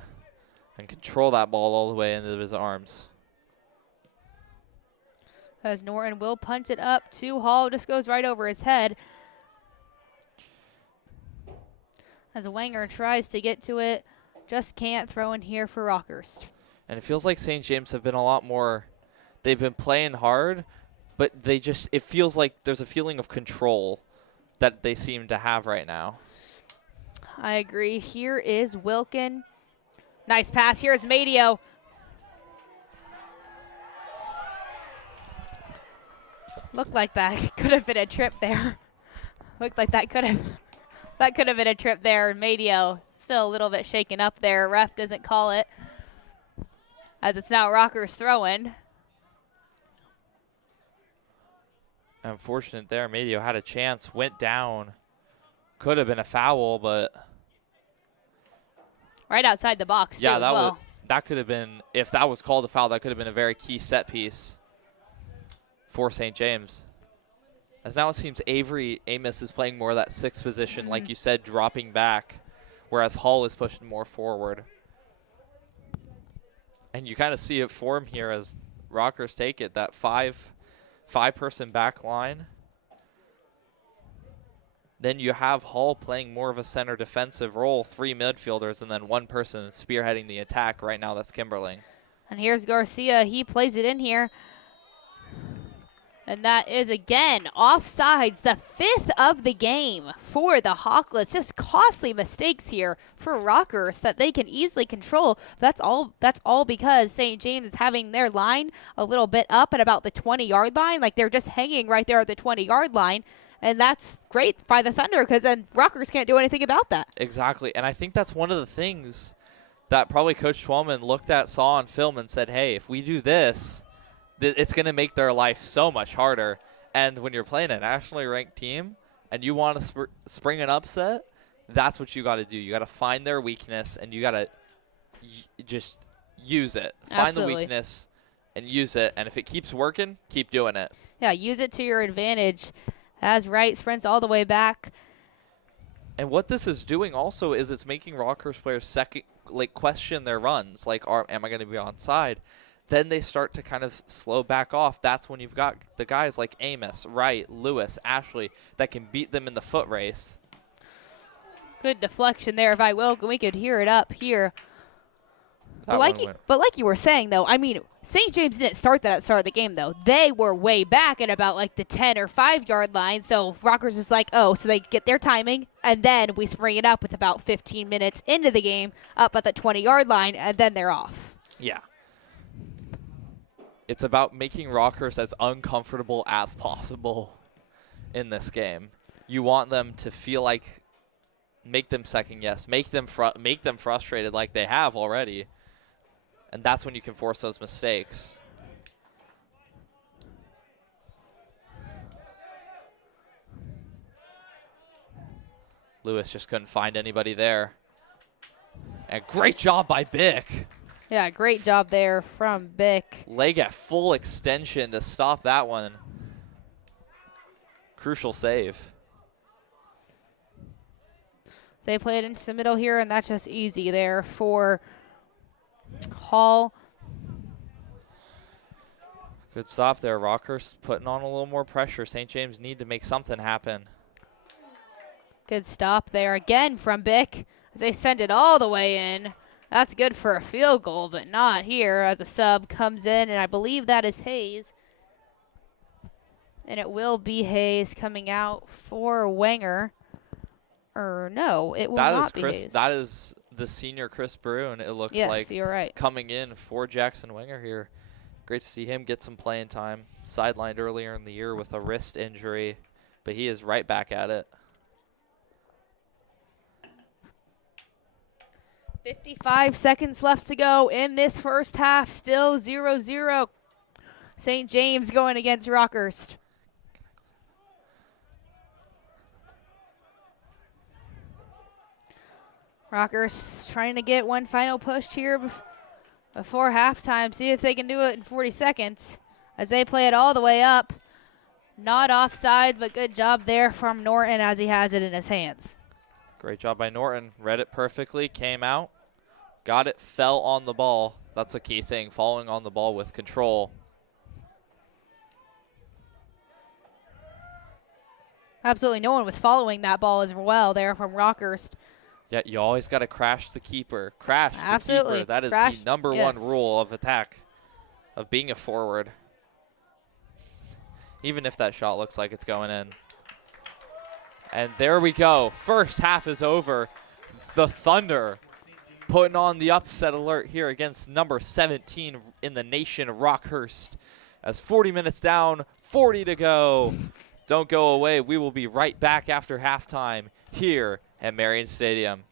and control that ball all the way into his arms. As Norton will punch it up to Hall, just goes right over his head. As Wenger tries to get to it, just can't. Throw in here for Rockhurst. And it feels like St. James have been a lot more, they've been playing hard, but it feels like there's a feeling of control that they seem to have right now. I agree. Here is Wilkin. Nice pass. Here's Madio. Looked like that could have been a trip there. Looked like that could have been a trip there. Madio still a little bit shaken up there. Ref doesn't call it, as it's now Rockhurst throwing. Unfortunate there. Madio had a chance, went down. Could have been a foul, but right outside the box. Yeah, too, as well. that could have been, if that was called a foul, that could have been a very key set piece for St. James. As now it seems Avery Amos is playing more of that 6th position, like you said, dropping back, whereas Hall is pushing more forward. And you kind of see it form here as Rockhurst take it, that five-person back line. Then you have Hall playing more of a center defensive role, 3 midfielders, and then 1 person spearheading the attack. Right now, that's Kimberling. And here's Garcia. He plays it in here. And that is, again, offsides, the 5th of the game for the Hawklets. Just costly mistakes here for Rockhurst that they can easily control. That's all because St. James is having their line a little bit up at about the 20-yard line. Like, they're just hanging right there at the 20-yard line. And that's great by the Thunder because then Rockhurst can't do anything about that. Exactly. And I think that's one of the things that probably Coach Schwalman looked at, saw on film, and said, hey, if we do this, it's going to make their life so much harder. And when you're playing a nationally ranked team and you want to spring an upset, that's what you got to do. You got to find their weakness, and you got to just use it. Find the weakness and use it. And if it keeps working, keep doing it. Yeah, use it to your advantage. As Wright sprints all the way back. And what this is doing also is it's making Rockhurst players question their runs. Like, am I going to be onside? Then they start to kind of slow back off. That's when you've got the guys like Amos, Wright, Lewis, Ashley that can beat them in the foot race. Good deflection there by Wilkin. We could hear it up here. But like you were saying, though, I mean, St. James didn't start that at the start of the game, though. They were way back at about, like, the 10 or 5-yard line. So Rockhurst is like, oh, so they get their timing, and then we spring it up with about 15 minutes into the game up at the 20-yard line, and then they're off. Yeah. It's about making Rockhurst as uncomfortable as possible in this game. You want them to feel like, make them second guess, make them frustrated like they have already. And that's when you can force those mistakes. Lewis just couldn't find anybody there. And great job by Bick. Yeah, great job there from Bick. Leg at full extension to stop that one. Crucial save. They play it into the middle here, and that's just easy there for Hall. Good stop there. Rockhurst putting on a little more pressure. St. James need to make something happen. Good stop there again from Bick as they send it all the way in. That's good for a field goal, but not here as a sub comes in, and I believe that is Hayes. And it will be Hayes coming out for Wenger. Or no, it will not be Hayes. That is the senior Chris Bruin, it looks yes, like, you're right. coming in for Jackson Wenger here. Great to see him get some playing time. Sidelined earlier in the year with a wrist injury, but he is right back at it. 55 seconds left to go in this first half. Still 0-0. St. James going against Rockhurst. Rockhurst trying to get one final push here before halftime. See if they can do it in 40 seconds as they play it all the way up. Not offside, but good job there from Norton as he has it in his hands. Great job by Norton. Read it perfectly, came out, got it, fell on the ball. That's a key thing, falling on the ball with control. Absolutely no one was following that ball as well there from Rockhurst. Yeah, you always got to crash the keeper. Crash Absolutely. the keeper. That is Crash, the number yes. one rule of attack, of being a forward. Even if that shot looks like it's going in. And there we go. First half is over. The Thunder putting on the upset alert here against number 17 in the nation, Rockhurst. As 40 minutes down, 40 to go. Don't go away. We will be right back after halftime here at Marion Stadium.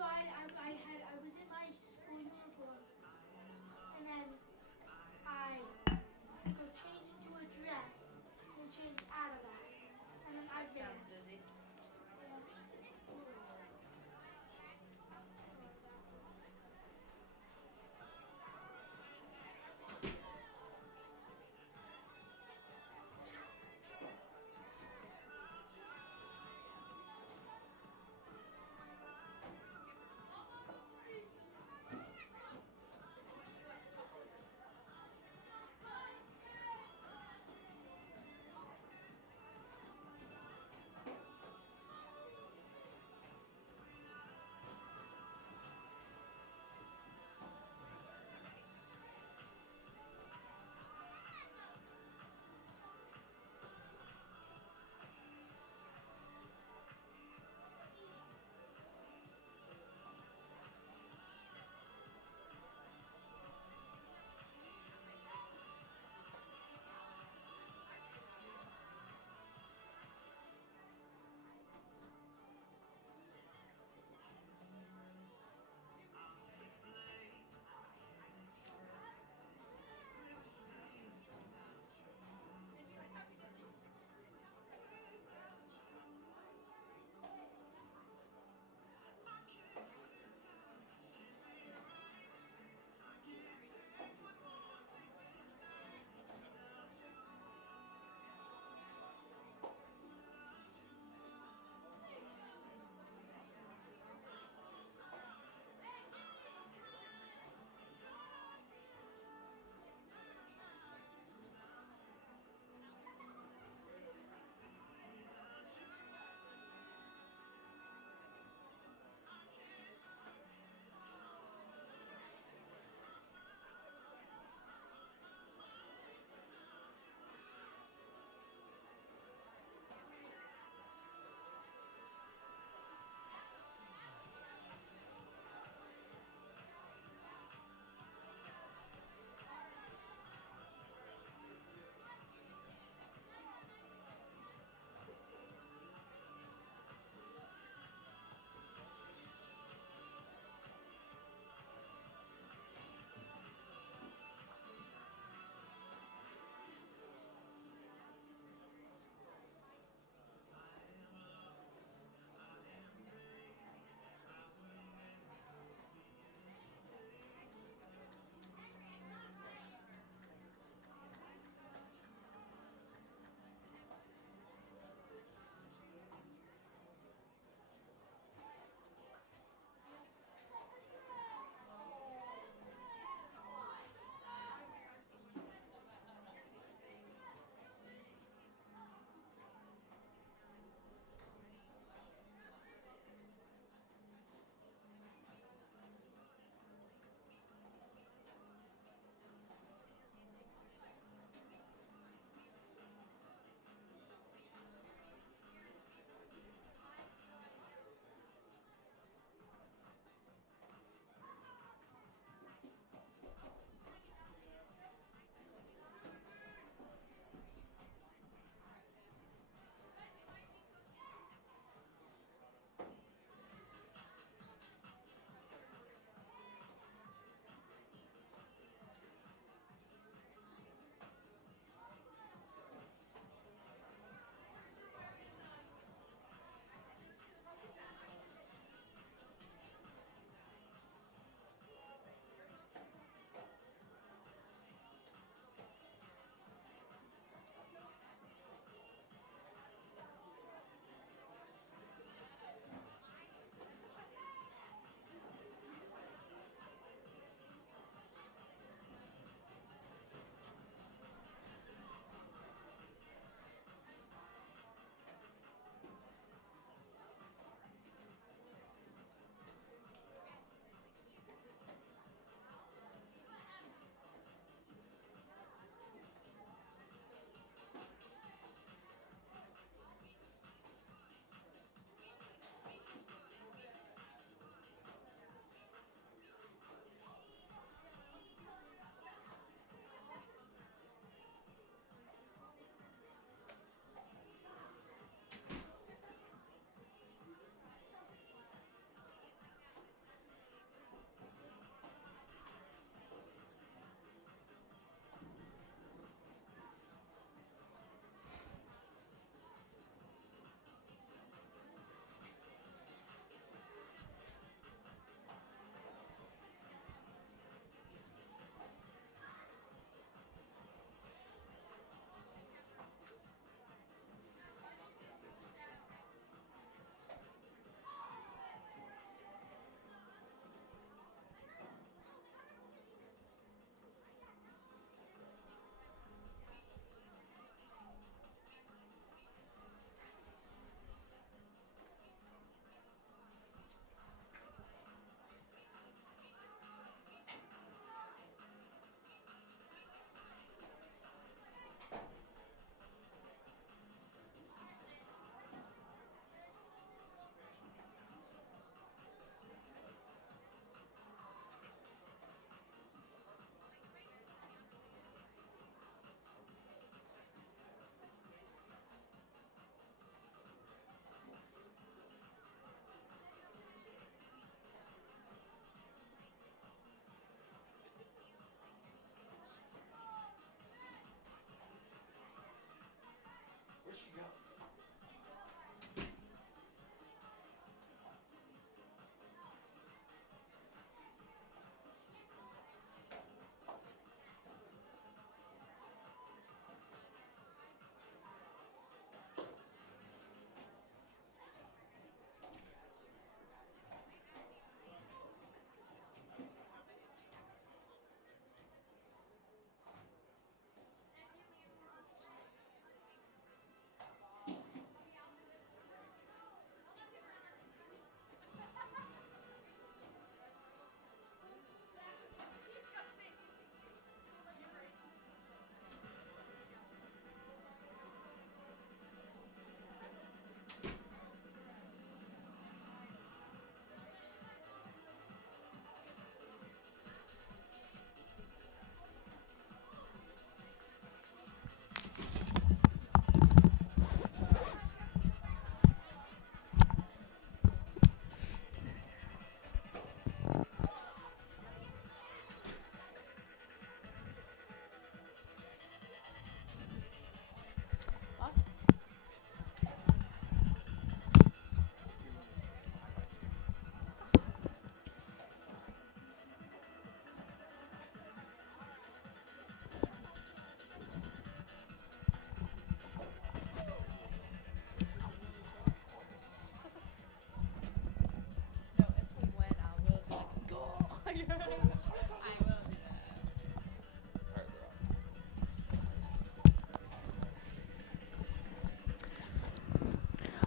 So I was in my school uniform, and then I go change into a dress, and change out of that, and then I did. Sounds busy.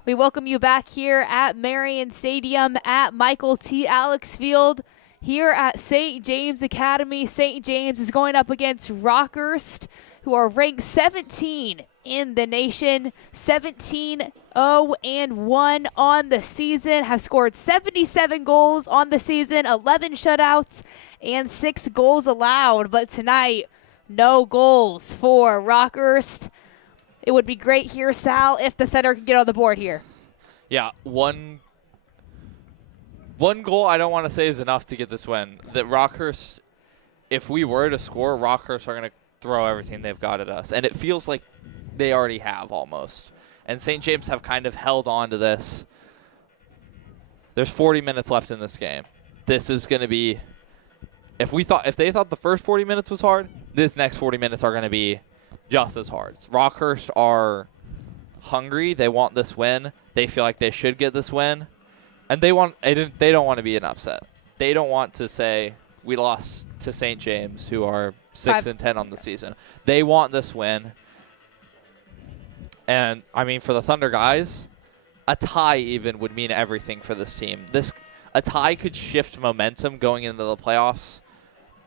We welcome you back here at Marion Stadium at Michael T. Alex Field here at St. James Academy. St. James is going up against Rockhurst, who are ranked 17 in the nation, 17-0-1 on the season, have scored 77 goals on the season, 11 shutouts, and 6 goals allowed. But tonight, no goals for Rockhurst. It would be great here, Sal, if the Thunder could get on the board here. Yeah, one goal I don't want to say is enough to get this win. That Rockhurst, if we were to score, Rockhurst are going to throw everything they've got at us. And it feels like they already have almost. And St. James have kind of held on to this. There's 40 minutes left in this game. This is going to be, if they thought the first 40 minutes was hard, this next 40 minutes are going to be just as hard. Rockhurst are hungry. They want this win. They feel like they should get this win. And they don't want to be an upset. They don't want to say we lost to St. James, who are 6-10 on the season. They want this win. And, I mean, for the Thunder guys, a tie even would mean everything for this team. A tie could shift momentum going into the playoffs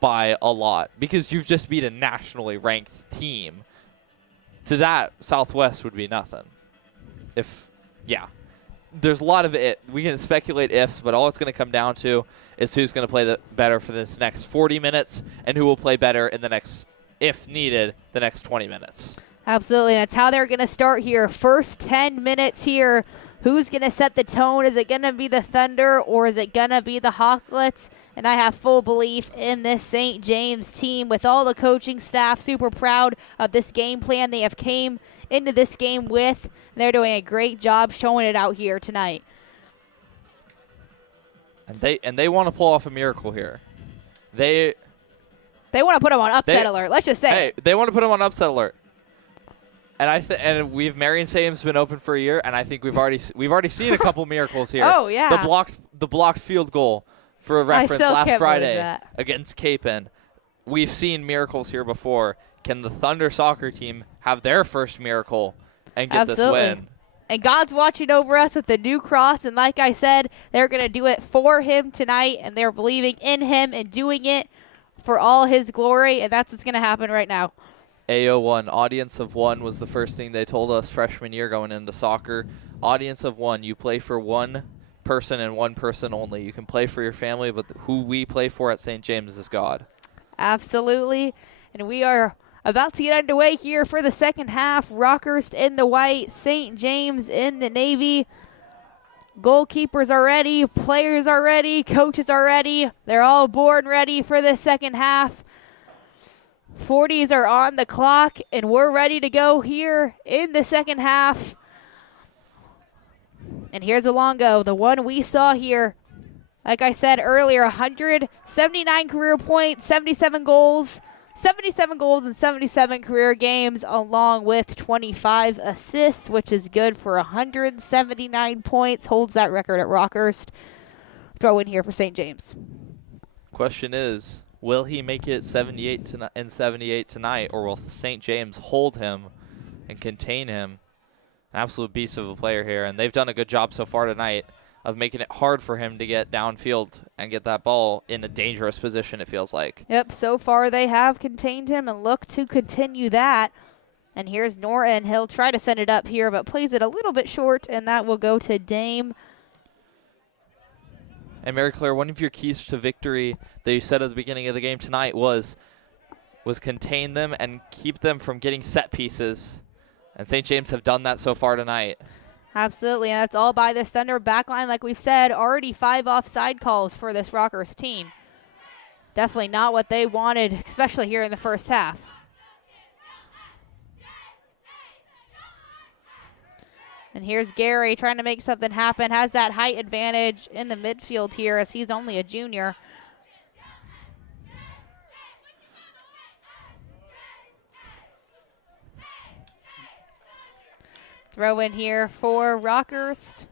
by a lot because you've just beat a nationally ranked team. To that, Southwest would be nothing. There's a lot of it. We can speculate ifs, but all it's going to come down to is who's going to play better for this next 40 minutes and who will play better in the next, if needed, the next 20 minutes. Absolutely. That's how they're going to start here. First 10 minutes here. Who's going to set the tone? Is it going to be the Thunder or is it going to be the Hawklets? And I have full belief in this St. James team with all the coaching staff. Super proud of this game plan they have came into this game with. They're doing a great job showing it out here tonight. And they want to pull off a miracle here. They want to put them on upset alert. Let's just say. Hey, they want to put them on upset alert. And Marion Stadium's been open for a year, and I think we've already seen a couple miracles here. Oh yeah. The blocked field goal, for reference, last Friday against Capen. We've seen miracles here before. Can the Thunder soccer team have their first miracle and get this win? And God's watching over us with the new cross, and like I said, they're going to do it for him tonight, and they're believing in him and doing it for all his glory, and that's what's going to happen right now. AO1, audience of one was the first thing they told us freshman year going into soccer. Audience of one, you play for one person and one person only. You can play for your family, but who we play for at St. James is God. Absolutely. And we are about to get underway here for the second half. Rockhurst in the white, St. James in the navy. Goalkeepers are ready, players are ready, coaches are ready. They're all aboard and ready for the second half. 40s are on the clock, and we're ready to go here in the second half. And here's Alongo, the one we saw here. Like I said earlier, 179 career points, 77 goals in 77 career games, along with 25 assists, which is good for 179 points. Holds that record at Rockhurst. Throw in here for St. James. Question is, will he make it 78 tonight, or will St. James hold him and contain him? An absolute beast of a player here, and they've done a good job so far tonight of making it hard for him to get downfield and get that ball in a dangerous position, it feels like. Yep, so far they have contained him and look to continue that. And here's Norton. He'll try to send it up here, but plays it a little bit short, and that will go to Dame. And Mary Claire, one of your keys to victory that you said at the beginning of the game tonight was contain them and keep them from getting set pieces. And St. James have done that so far tonight. Absolutely, and that's all by this Thunder backline. Like we've said, already 5 offside calls for this Rockhurst team. Definitely not what they wanted, especially here in the first half. And here's Gary trying to make something happen. Has that height advantage in the midfield here as he's only a junior. Throw in here for Rockhurst.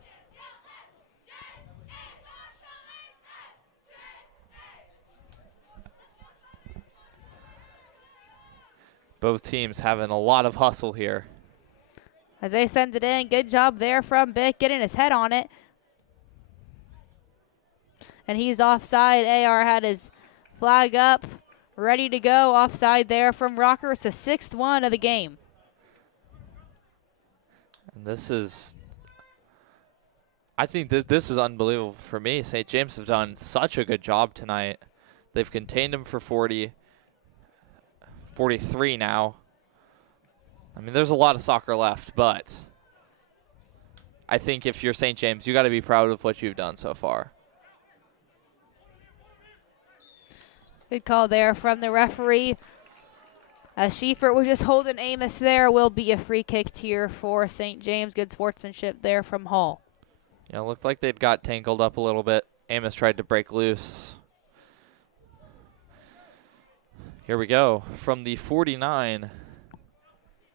Both teams having a lot of hustle here. As they send it in, good job there from Bick, getting his head on it. And he's offside. AR had his flag up, ready to go. Offside there from Rockhurst, the 6th one of the game. And this is, I think this is unbelievable for me. St. James have done such a good job tonight. They've contained him for 43 now. I mean, there's a lot of soccer left, but I think if you're St. James, you got to be proud of what you've done so far. Good call there from the referee. Schiefert was just holding Amos there. Will be a free kick here for St. James. Good sportsmanship there from Hall. Yeah, it looked like they'd got tangled up a little bit. Amos tried to break loose. Here we go. From the 49.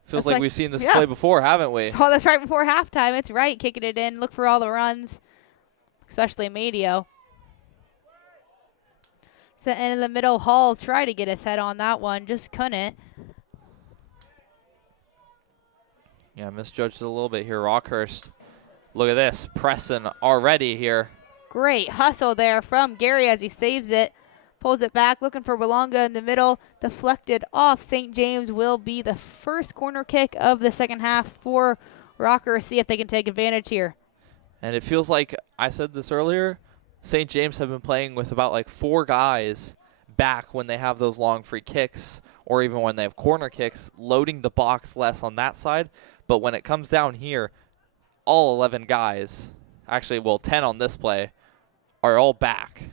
Feels like we've seen this play before, haven't we? Oh, that's right before halftime. It's right. Kicking it in. Look for all the runs, especially Medio. So in the middle, Hall tried to get his head on that one. Just couldn't. Yeah, misjudged it a little bit here. Rockhurst, look at this. Pressing already here. Great hustle there from Gary as he saves it. Pulls it back, looking for Belonga in the middle. Deflected off. St. James will be the first corner kick of the second half for Rockhurst. See if they can take advantage here. And it feels like, I said this earlier, St. James have been playing with about like 4 guys back when they have those long free kicks or even when they have corner kicks, loading the box less on that side. But when it comes down here, all 11 guys, actually, well, 10 on this play, are all back.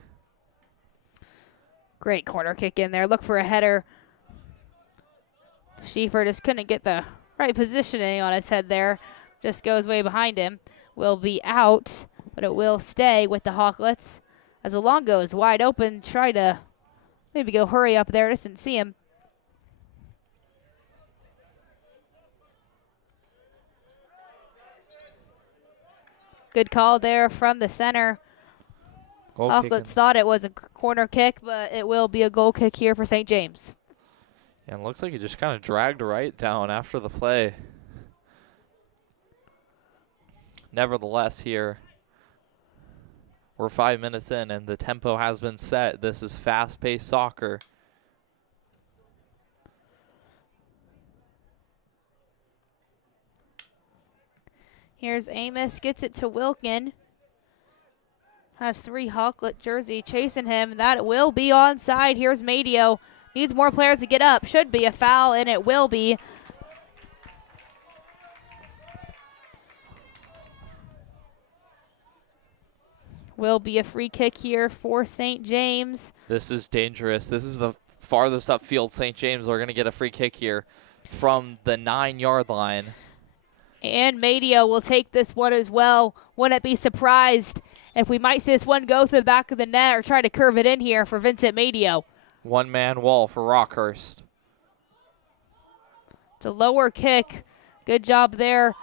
Great corner kick in there. Look for a header. Schiefert just couldn't get the right positioning on his head there. Just goes way behind him. Will be out, but it will stay with the Hawklets. As Alongo is wide open, try to maybe go hurry up there. Just didn't see him. Good call there from the center. Hawklets thought it was a corner kick, but it will be a goal kick here for St. James. Yeah, it looks like he just kind of dragged right down after the play. Nevertheless, here, we're 5 minutes in, and the tempo has been set. This is fast-paced soccer. Here's Amos, gets it to Wilkin. Has 3 Hawklet jersey chasing him. That will be onside. Here's Medio. Needs more players to get up. Should be a foul, and it will be. Will be a free kick here for St. James. This is dangerous. This is the farthest upfield, St. James are going to get a free kick here from the 9-yard line. And Madio will take this one as well. Wouldn't be surprised if we might see this one go through the back of the net or try to curve it in here for Vincent Madio. One-man wall for Rockhurst. It's a lower kick. Good job there.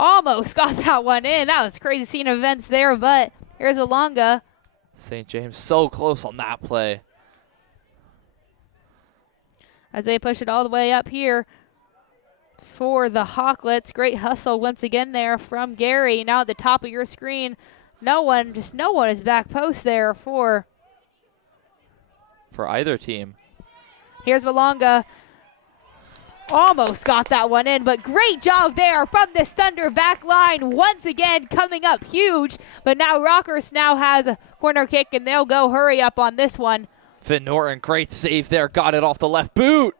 Almost got that one in. That was crazy scene of events there, but here's Alonga. St. James so close on that play. As they push it all the way up here for the Hawklets. Great hustle once again there from Gary. Now at the top of your screen, no one is back post there for either team. Here's Malonga. Almost got that one in, but great job there from this Thunder back line. Once again coming up huge, but now Rockhurst now has a corner kick, and they'll go hurry up on this one. Finn Norton, great save there. Got it off the left boot.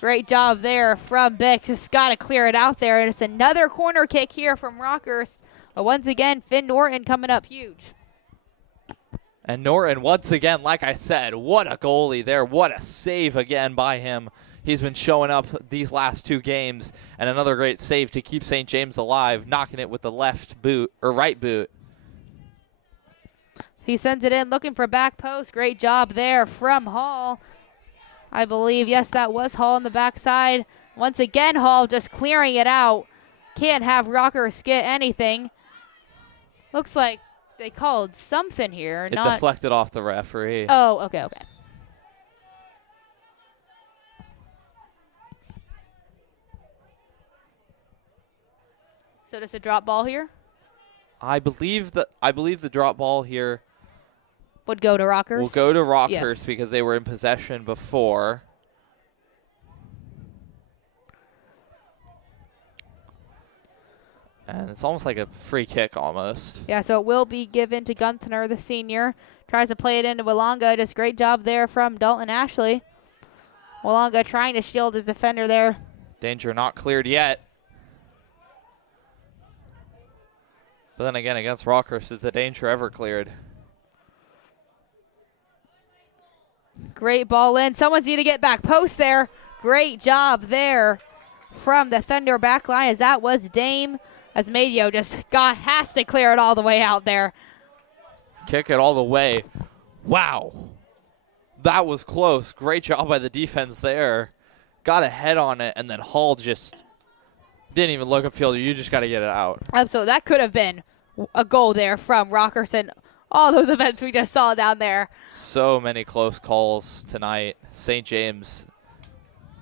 Great job there from Bick. Just got to clear it out there, and it's another corner kick here from Rockhurst. But once again, Finn Norton coming up huge. And Norton, once again, like I said, what a goalie there. What a save again by him. He's been showing up these last 2 games, and another great save to keep St. James alive, knocking it with the left boot, or right boot. He sends it in, looking for back post. Great job there from Hall. I believe, yes, that was Hall on the backside. Once again, Hall just clearing it out. Can't have Rockhurst get anything. Looks like they called something here. It deflected off the referee. Oh, okay. So just a drop ball here? I believe the drop ball here Would go to Rockhurst? will go to Rockhurst Yes. because they were in possession before. And it's almost like a free kick almost. Yeah, so it will be given to Gunther, the senior. Tries to play it into Willonga. Just great job there from Dalton Ashley. Willonga trying to shield his defender there. Danger not cleared yet. But then again, against Rockhurst, is the danger ever cleared? Great ball in. Someone's need to get back post there. Great job there from the Thunder back line, as that was Dame. As Madio just has to clear it all the way out there. Kick it all the way. Wow. That was close. Great job by the defense there. Got a head on it, and then Hall just didn't even look upfield. You just got to get it out. Absolutely. That could have been a goal there from Rockhurst and all those events we just saw down there. So many close calls tonight. St. James.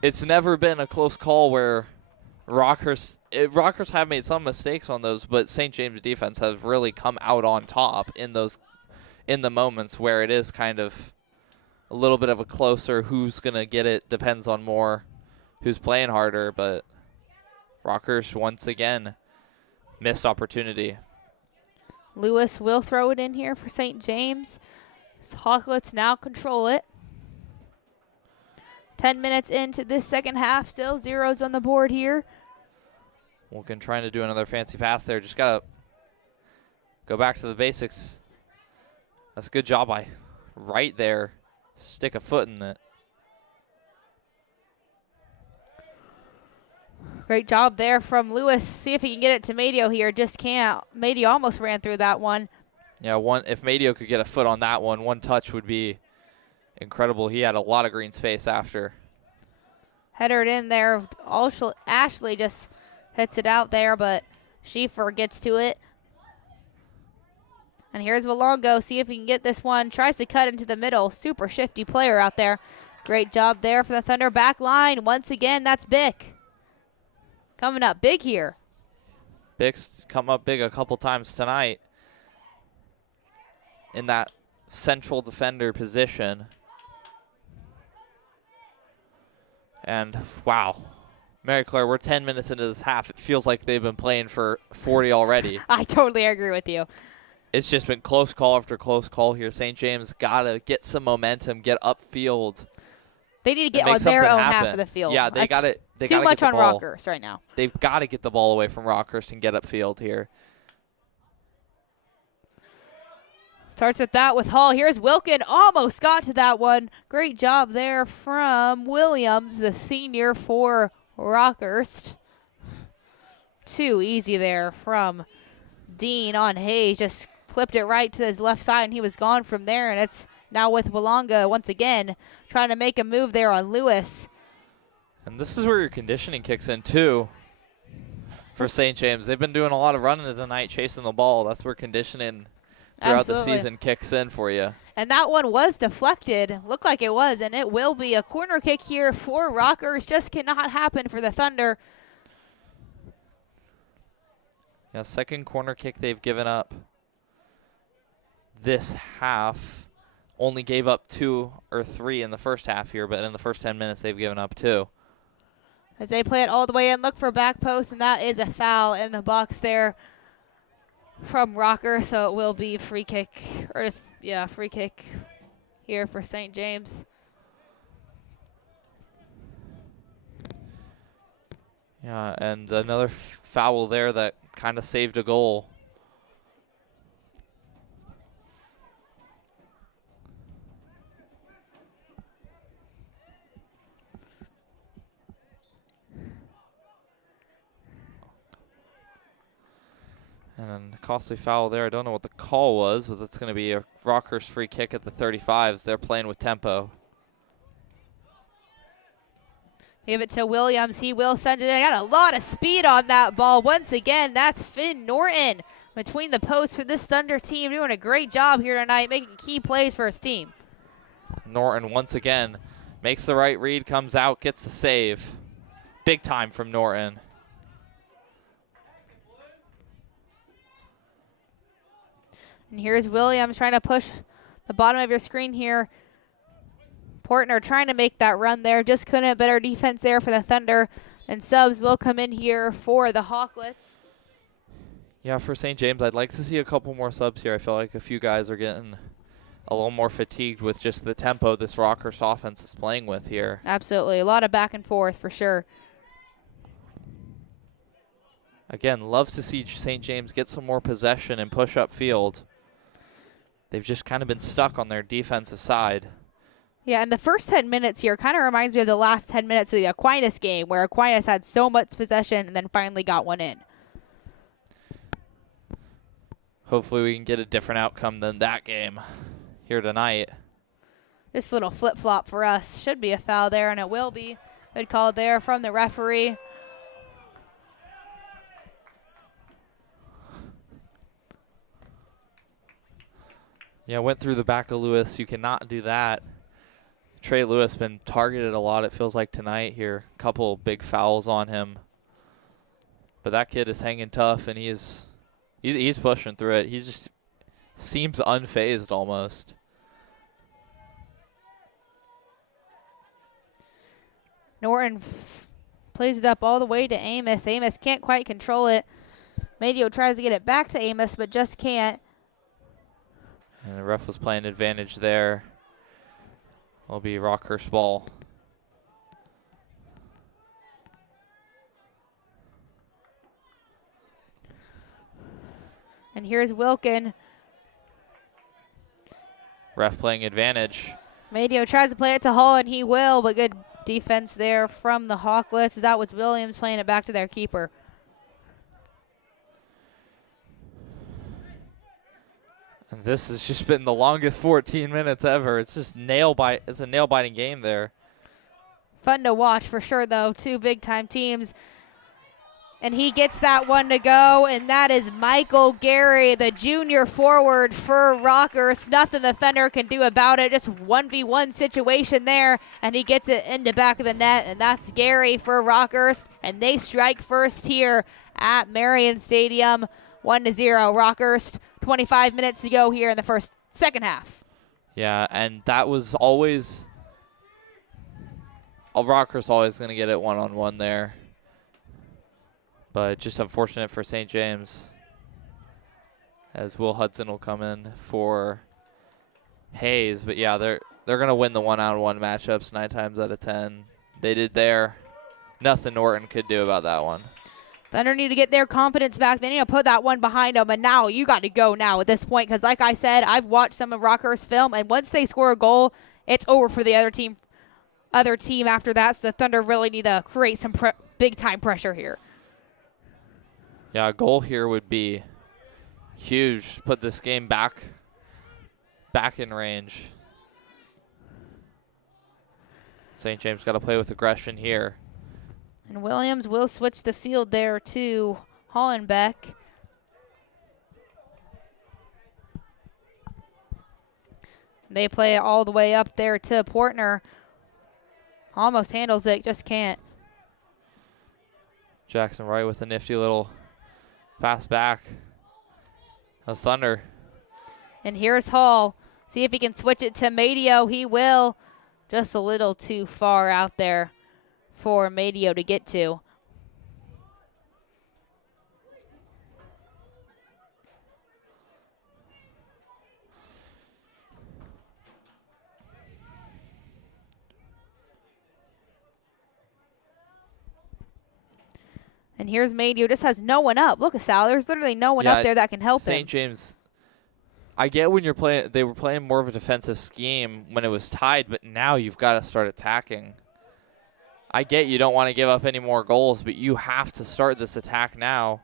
It's never been a close call where Rockhurst have made some mistakes on those, but St. James defense has really come out on top in the moments where it is kind of a little bit of a closer who's going to get it depends on more who's playing harder, but Rockhurst once again missed opportunity. Lewis will throw it in here for St. James. Hawklets now control it. 10 minutes into this second half, still zeros on the board here. Wilkin trying to do another fancy pass there. Just got to go back to the basics. That's a good job by right there. Stick a foot in it. Great job there from Lewis. See if he can get it to Madio here. Just can't. Madio almost ran through that one. Yeah, if Madio could get a foot on that one touch would be incredible. He had a lot of green space after. Headered in there. Ashley just hits it out there, but Schieffer gets to it. And here's Malongo. See if he can get this one. Tries to cut into the middle. Super shifty player out there. Great job there for the Thunder back line. Once again, that's Bick. Coming up big here. Bick's come up big a couple times tonight in that central defender position. And, wow. Mary Claire, we're 10 minutes into this half. It feels like they've been playing for 40 already. I totally agree with you. It's just been close call after close call here. St. James got to get some momentum, get upfield. They need to get on their own half of the field. Yeah, they got it. They too much get the on ball. Rockhurst right now. They've got to get the ball away from Rockhurst and get upfield here. Starts with that with Hall. Here's Wilkin. Almost got to that one. Great job there from Williams, the senior for Rockhurst. Too easy there from Dean on Hayes. Just flipped it right to his left side, and he was gone from there. And it's now with Walonga once again trying to make a move there on Lewis. And this is where your conditioning kicks in, too, for St. James. They've been doing a lot of running tonight, chasing the ball. That's where conditioning throughout the season kicks in for you. And that one was deflected. Looked like it was, and it will be a corner kick here for Rockhurst. Just cannot happen for the Thunder. Yeah, second corner kick they've given up this half. Only gave up 2 or 3 in the first half here, but in the first 10 minutes they've given up 2. As they play it all the way in, look for back post, and that is a foul in the box there from Rocker, so it will be free kick, or just, yeah, free kick here for St. James. Yeah, and another foul there that kind of saved a goal. And a costly foul there. I don't know what the call was, but it's going to be a Rockhurst free kick at the 35s. They're playing with tempo. Give it to Williams. He will send it in. Got a lot of speed on that ball. Once again, that's Finn Norton between the posts for this Thunder team. Doing a great job here tonight, making key plays for his team. Norton once again makes the right read, comes out, gets the save. Big time from Norton. And here's Williams trying to push the bottom of your screen here. Portner trying to make that run there. Just couldn't. Better defense there for the Thunder. And subs will come in here for the Hawklets. Yeah, for St. James, I'd like to see a couple more subs here. I feel like a few guys are getting a little more fatigued with just the tempo this Rockhurst offense is playing with here. Absolutely. A lot of back and forth for sure. Again, love to see St. James get some more possession and push up field. They've just kind of been stuck on their defensive side. Yeah, and the first 10 minutes here kind of reminds me of the last 10 minutes of the Aquinas game, where Aquinas had so much possession and then finally got one in. Hopefully we can get a different outcome than that game here tonight. This little flip-flop for us. Should be a foul there, and it will be. Good call there from the referee. Yeah, went through the back of Lewis. You cannot do that. Trey Lewis been targeted a lot, it feels like, tonight here. Couple big fouls on him. But that kid is hanging tough, and he's pushing through it. He just seems unfazed almost. Norton plays it up all the way to Amos. Amos can't quite control it. Madio tries to get it back to Amos, but just can't. And the ref was playing advantage there. Will be Rockhurst ball. And here's Wilkin. Ref playing advantage. Madio tries to play it to Hall, and he will, but good defense there from the Hawklets. That was Williams playing it back to their keeper. And this has just been the longest 14 minutes ever. It's just it's a nail-biting game there. Fun to watch for sure, though. Two big-time teams. And he gets that one to go, and that is Michael Gary, the junior forward for Rockhurst. Nothing the Thunder can do about it. Just 1v1 situation there, and he gets it in the back of the net, and that's Gary for Rockhurst. And they strike first here at Marion Stadium, 1-0 Rockhurst. 25 minutes to go here in the second half. Yeah, and that was always Rockhurst always going to get it one-on-one there. But just unfortunate for St. James, as Will Hudson will come in for Hayes. But yeah, they're going to win the one-on-one matchups 9 times out of 10. They did there. Nothing Norton could do about that one. Thunder need to get their confidence back. They need to put that one behind them, and now you got to go now at this point because, like I said, I've watched some of Rockhurst film, and once they score a goal, it's over for the other team after that, so the Thunder really need to create some big-time pressure here. Yeah, a goal here would be huge. Put this game back in range. St. James got to play with aggression here. And Williams will switch the field there to Hollenbeck. They play it all the way up there to Portner. Almost handles it, just can't. Jackson Wright with a nifty little pass back. That's Thunder. And here's Hall. See if he can switch it to Madio. He will. Just a little too far out there for Madio to get to. And here's Madio. Just has no one up. Look, Sal. There's literally no one up there that can help him. St. James, I get when you're playing, they were playing more of a defensive scheme when it was tied, but now you've got to start attacking. I get you don't want to give up any more goals, but you have to start this attack now.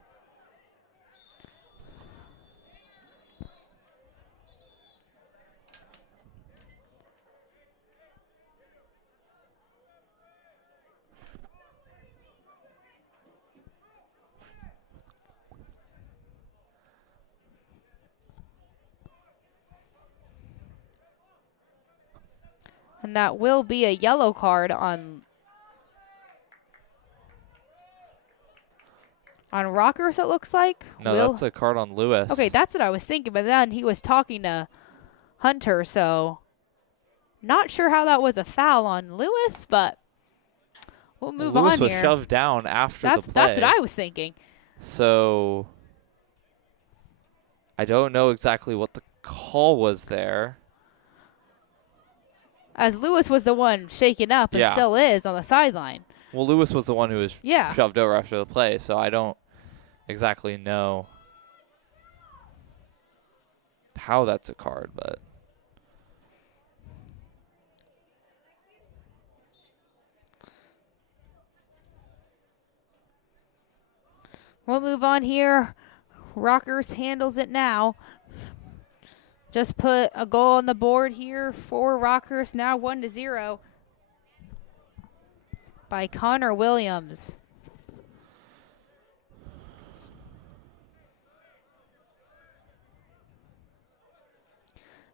And that will be a yellow card on Rockhurst, it looks like. No, that's a card on Lewis. Okay, that's what I was thinking, but then he was talking to Hunter, so not sure how that was a foul on Lewis, but we'll move on here. Lewis was shoved down after the play. That's what I was thinking. So I don't know exactly what the call was there. As Lewis was the one shaken up and still is on the sideline. Well, Lewis was the one who was Yeah. shoved over after the play, so I don't exactly know how that's a card, but we'll move on here. Rockhurst handles it now. Just put a goal on the board here for Rockhurst, now 1-0 by Connor Williams.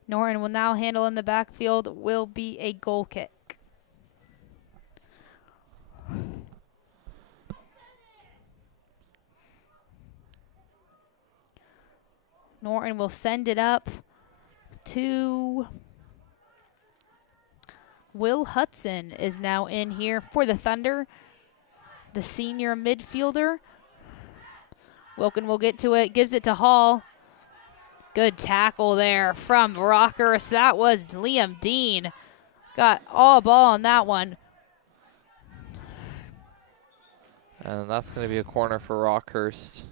Norton will now handle in the backfield, will be a goal kick. Norton will send it up to Will Hudson is now in here for the Thunder, the senior midfielder. Wilkin will get to it, gives it to Hall. Good tackle there from Rockhurst. That was Liam Dean. Got all ball on that one. and that's going to be a corner for Rockhurst.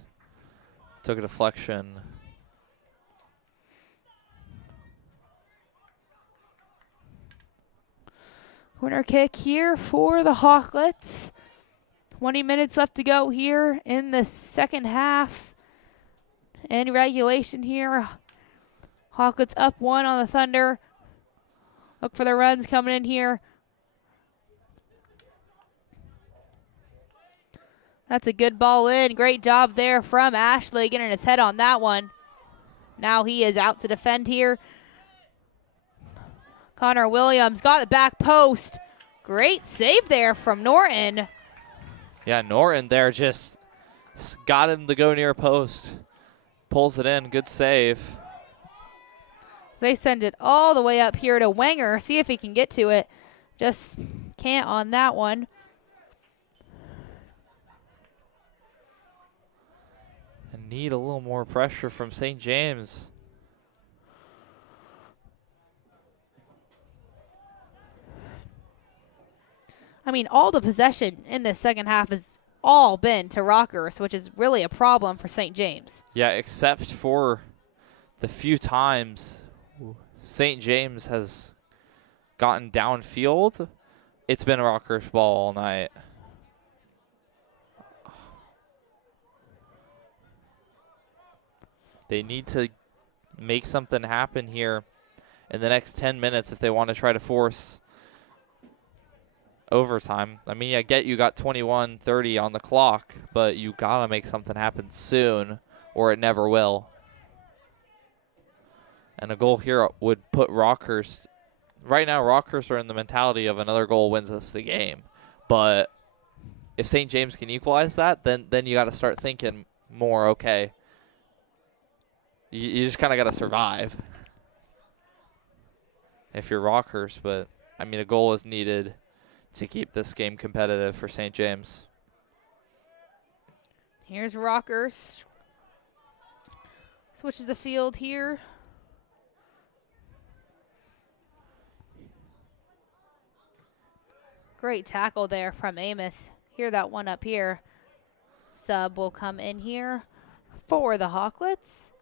Took a deflection. Corner kick here for the Hawklets. 20 minutes left to go here in the second half. And regulation here. Hawklets up 1 on the Thunder. Look for the runs coming in here. That's a good ball in. Great job there from Ashley getting his head on that one. Now he is out to defend here. Connor Williams got the back post. Great save there from Norton. Yeah, Norton there just got him to go near post. Pulls it in. Good save. They send it all the way up here to Wenger. See if he can get to it. Just can't on that one. And need a little more pressure from St. James. I mean, all the possession in this second half has all been to Rockhurst, which is really a problem for St. James. Yeah, except for the few times St. James has gotten downfield, it's been a Rockhurst ball all night. They need to make something happen here in the next 10 minutes if they want to try to force overtime. I mean, I get you got 21:30 on the clock, but you got to make something happen soon or it never will. And a goal here would put Rockhurst. Right now, Rockhurst are in the mentality of another goal wins us the game. But if St. James can equalize that, then you got to start thinking more, okay, you just kind of got to survive if you're Rockhurst. But, I mean, a goal is needed to keep this game competitive for St. James. Here's Rockhurst. Switches the field here. Great tackle there from Amos. Hear that one up here. Sub will come in here for the Hawklets.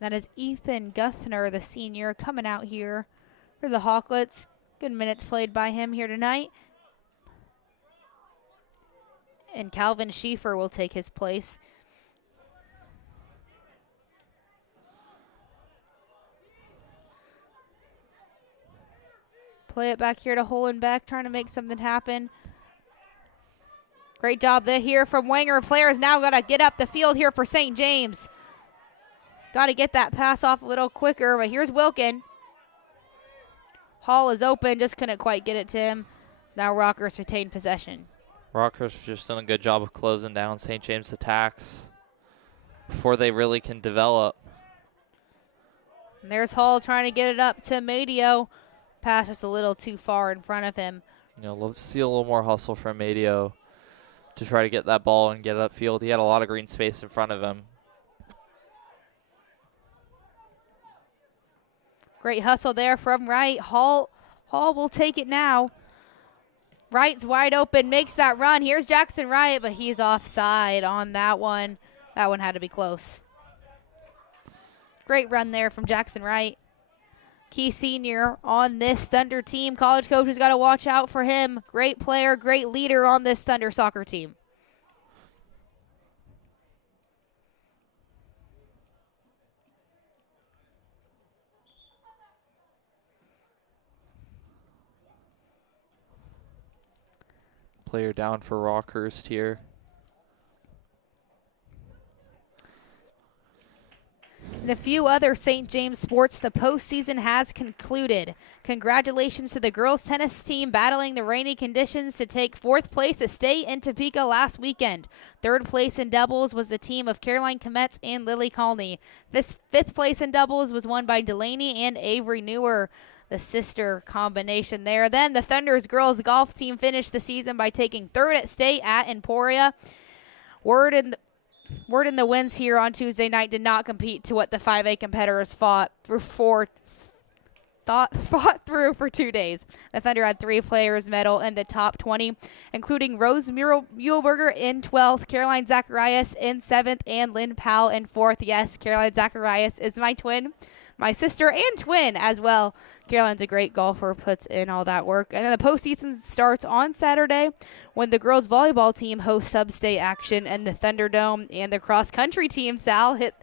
That is Ethan Guthner, the senior, coming out here for the Hawklets. Good minutes played by him here tonight. And Calvin Schieffer will take his place. Play it back here to Holenbeck, trying to make something happen. Great job there here from Wanger. Players now got to get up the field here for St. James. Got to get that pass off a little quicker, but here's Wilkin. Hall is open, just couldn't quite get it to him. Now Rockhurst retained possession. Rockhurst just done a good job of closing down St. James' attacks before they really can develop. And there's Hall trying to get it up to Madio. Pass just a little too far in front of him. You know, let's see a little more hustle from Madio to try to get that ball and get it upfield. He had a lot of green space in front of him. Great hustle there from Wright. Hall will take it now. Wright's wide open, makes that run. Here's Jackson Wright, but he's offside on that one. That one had to be close. Great run there from Jackson Wright. Key senior on this Thunder team. College coaches got to watch out for him. Great player, great leader on this Thunder soccer team. Player down for Rockhurst here. In a few other St. James sports, the postseason has concluded. Congratulations to the girls tennis team battling the rainy conditions to take fourth place at State in Topeka last weekend. Third place in doubles was the team of Caroline Kometz and Lily Colney. This fifth place in doubles was won by Delaney and Avery Newer, the sister combination there. Then the Thunder's girls golf team finished the season by taking third at State at Emporia. Word in the wins here on Tuesday night did not compete to what the 5A competitors fought through for 2 days. The Thunder had 3 players medal in the top 20, including Rose Muehlberger in 12th, Caroline Zacharias in 7th, and Lynn Powell in 4th. Yes, Caroline Zacharias is my twin. My sister and twin as well. Caroline's a great golfer, puts in all that work. And then the postseason starts on Saturday when the girls volleyball team hosts sub-state action in the Thunderdome, and the cross-country team, Sal, hit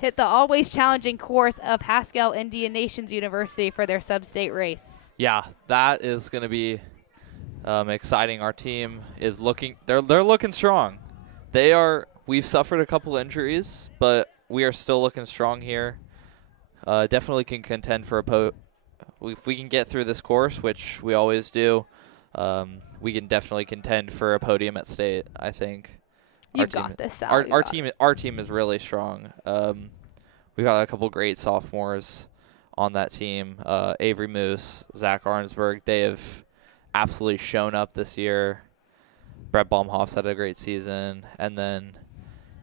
the always challenging course of Haskell Indian Nations University for their sub-state race. Yeah, that is going to be exciting. Our team is they're looking strong. We've suffered a couple injuries, but we are still looking strong here. Definitely can contend for if we can get through this course, which we always do, we can definitely contend for a podium at State, I think. You've got this, Sal. Our team is really strong. We got a couple great sophomores on that team. Avery Moose, Zach Arnsberg, they have absolutely shown up this year. Brett Baumhoff's had a great season. And then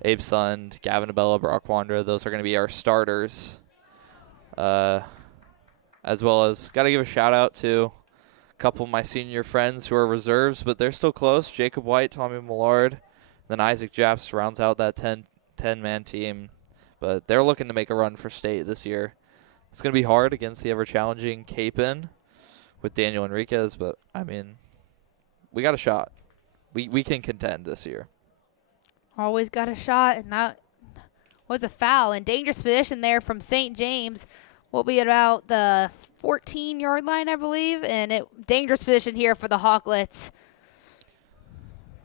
Abe Sund, Gavin Abella, Brock Wandra, those are going to be our starters. as well as got to give a shout out to a couple of my senior friends who are reserves, but they're still close. Jacob White, Tommy Millard, then Isaac Japs rounds out that 10-man team. But they're looking to make a run for state this year. It's going to be hard against the ever-challenging Capon with Daniel Enriquez, but, I mean, we got a shot. We can contend this year. Always got a shot, and that was a foul. And dangerous position there from St. James. Will be about the 14-yard line, I believe, and dangerous position here for the Hawklets.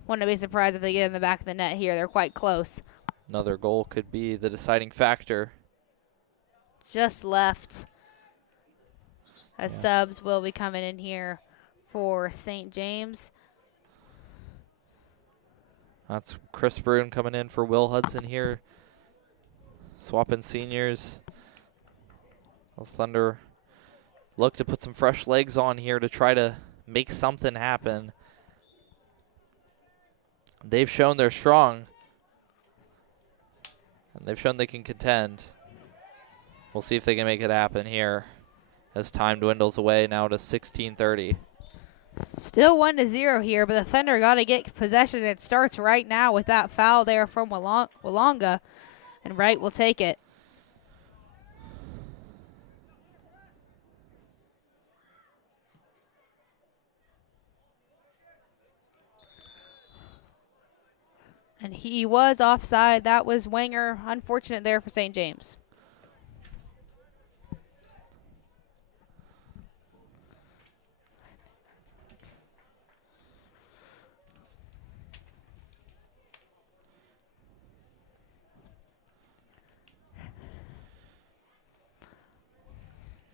Wouldn't be surprised if they get in the back of the net here. They're quite close. Another goal could be the deciding factor. Just left. As subs will be coming in here for St. James. That's Chris Brune coming in for Will Hudson here. Swapping seniors. Thunder look to put some fresh legs on here to try to make something happen. They've shown they're strong. And they've shown they can contend. We'll see if they can make it happen here as time dwindles away now to 16:30. Still 1-0 here, but the Thunder got to get possession. It starts right now with that foul there from Willonga, and Wright will take it. And he was offside. That was Wenger. Unfortunate there for St. James.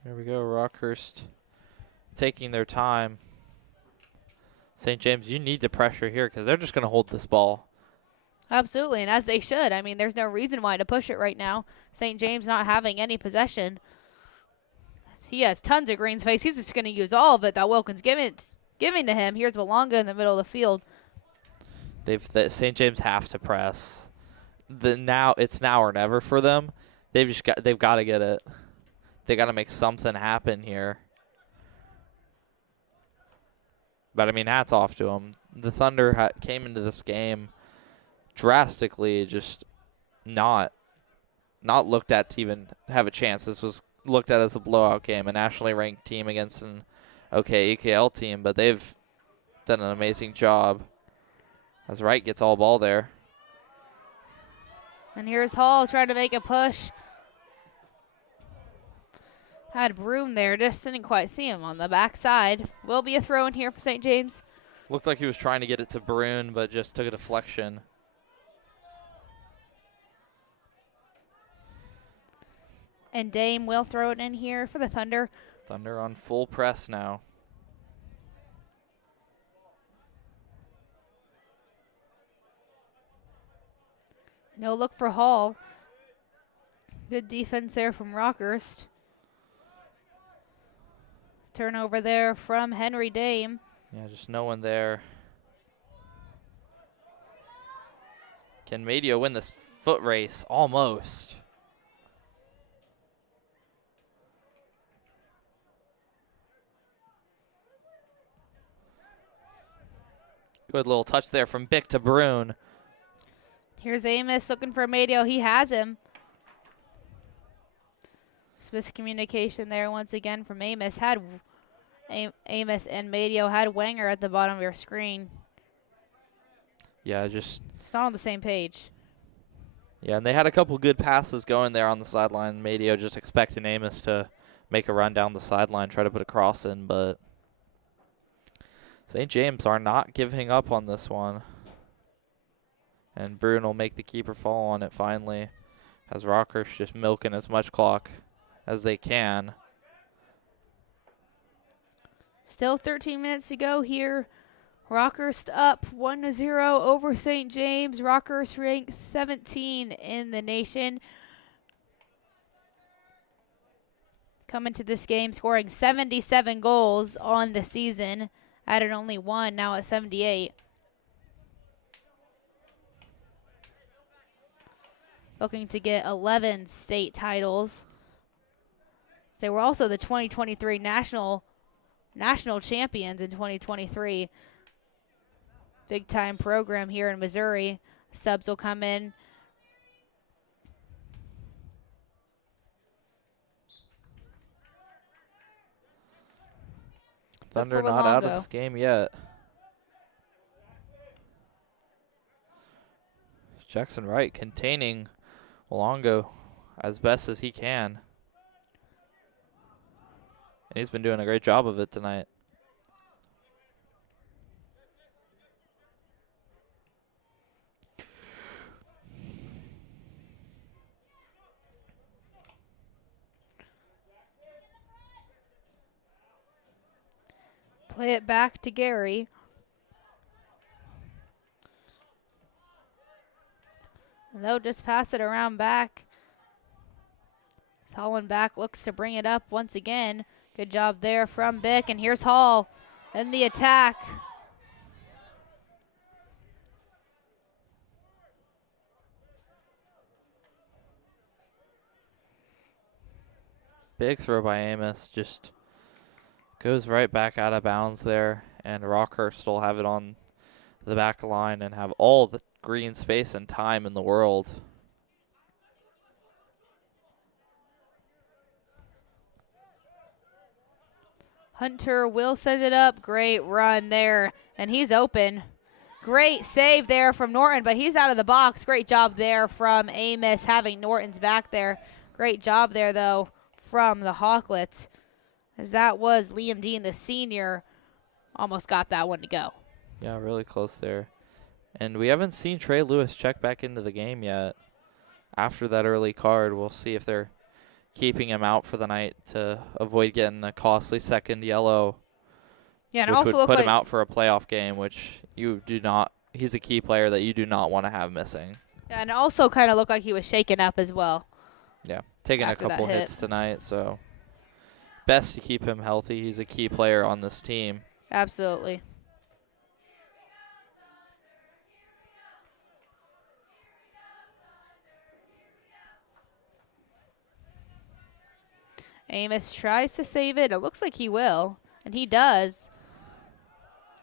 Here we go, Rockhurst taking their time. St. James, you need to pressure here because they're just going to hold this ball. Absolutely, and as they should. I mean, there's no reason why to push it right now. St. James not having any possession. He has tons of green space. He's just going to use all of it that Wilkins giving to him. Here's Willonga in the middle of the field. St. James have to press. It's now or never for them. They've got to get it. They got to make something happen here. But I mean, hats off to them. The Thunder came into this game drastically just not looked at to even have a chance. This was looked at as a blowout game, a nationally ranked team against an okay EKL team, but they've done an amazing job as Wright gets all ball there. And here's Hall trying to make a push. Had Broom there, just didn't quite see him on the backside. Will be a throw in here for St. James. Looked like he was trying to get it to Brune, but just took a deflection. And Dame will throw it in here for the Thunder. Thunder on full press now. No look for Hall. Good defense there from Rockhurst. Turnover there from Henry Dame. Yeah, just no one there. Can Medio win this foot race? Almost. Good little touch there from Bick to Brune. Here's Amos looking for Medio. He has him. Miscommunication there once again from Amos. Amos and Medio had Wenger at the bottom of your screen. Yeah, it's not on the same page. Yeah, and they had a couple good passes going there on the sideline. Medio just expecting Amos to make a run down the sideline, try to put a cross in, but St. James are not giving up on this one. And Brune will make the keeper fall on it finally, as Rockhurst just milking as much clock as they can. Still 13 minutes to go here. Rockhurst up 1-0 over St. James. Rockhurst ranked 17 in the nation. Coming to this game, scoring 77 goals on the season. Added only one, now at 78. Looking to get 11 state titles. They were also the 2023 national champions in 2023. Big time program here in Missouri. Subs will come in. Thunder not out of this game yet. Jackson Wright containing Walongo as best as he can. And he's been doing a great job of it tonight. Play it back to Gary. And they'll just pass it around back. Hollenbach looks to bring it up once again. Good job there from Bick. And here's Hall in the attack. Big throw by Amos. Just goes right back out of bounds there. And Rockhurst will have it on the back line and have all the green space and time in the world. Hunter will send it up. Great run there. And he's open. Great save there from Norton, but he's out of the box. Great job there from Amos having Norton's back there. Great job there, though, from the Hawklets, as that was Liam Dean, the senior, almost got that one to go. Yeah, really close there. And we haven't seen Trey Lewis check back into the game yet. After that early card, we'll see if they're keeping him out for the night to avoid getting a costly second yellow. Yeah, and which also would put like him out for a playoff game, which you do not. He's a key player that you do not want to have missing. Yeah, and it also kind of looked like he was shaken up as well. Yeah, taking a couple hits tonight, so best to keep him healthy. He's a key player on this team. Absolutely. Amos tries to save it. It looks like he will, and he does.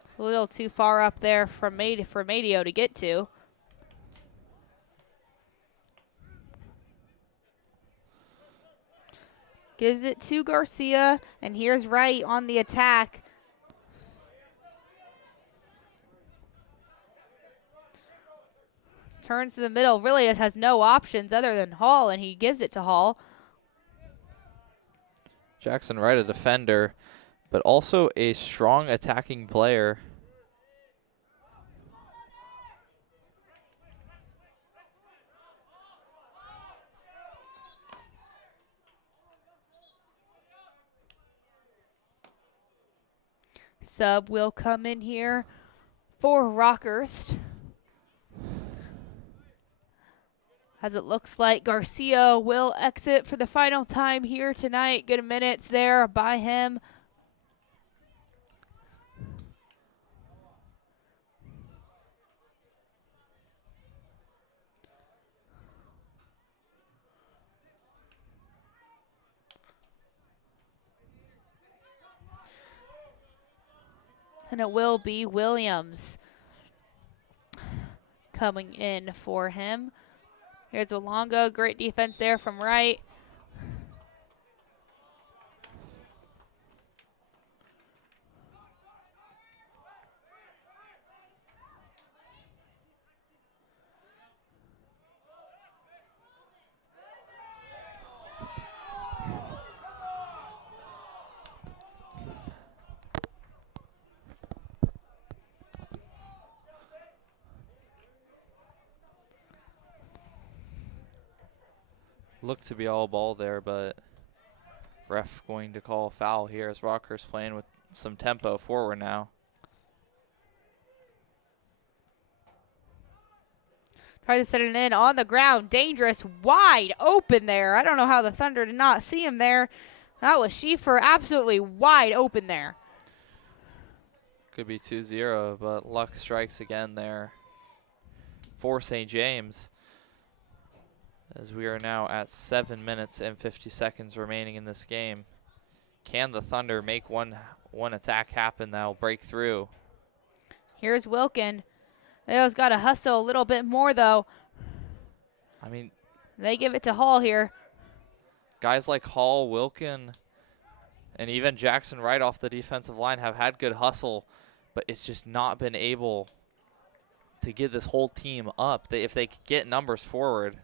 It's a little too far up there for Madio to get to. Gives it to Garcia, and here's Wright on the attack. Turns to the middle, really just has no options other than Hall, and he gives it to Hall. Jackson Wright, a defender, but also a strong attacking player. Sub will come in here for Rockhurst. As it looks like Garcia will exit for the final time here tonight. Good minutes there by him. And it will be Williams coming in for him. Here's Walongo. Great defense there from Wright. Looked to be all ball there, but ref going to call a foul here as Rockhurst playing with some tempo forward now. Tries to set it in on the ground. Dangerous, wide open there. I don't know how the Thunder did not see him there. That was Schieffer, absolutely wide open there. Could be 2-0, but luck strikes again there for St. James. as we are now at 7 minutes and 50 seconds remaining in this game. Can the Thunder make one attack happen that'll break through? Here's Wilkin. They's got to hustle a little bit more, though. I mean, they give it to Hall here. Guys like Hall, Wilkin, and even Jackson Wright off the defensive line have had good hustle, but it's just not been able to get this whole team up. If they could get numbers forward,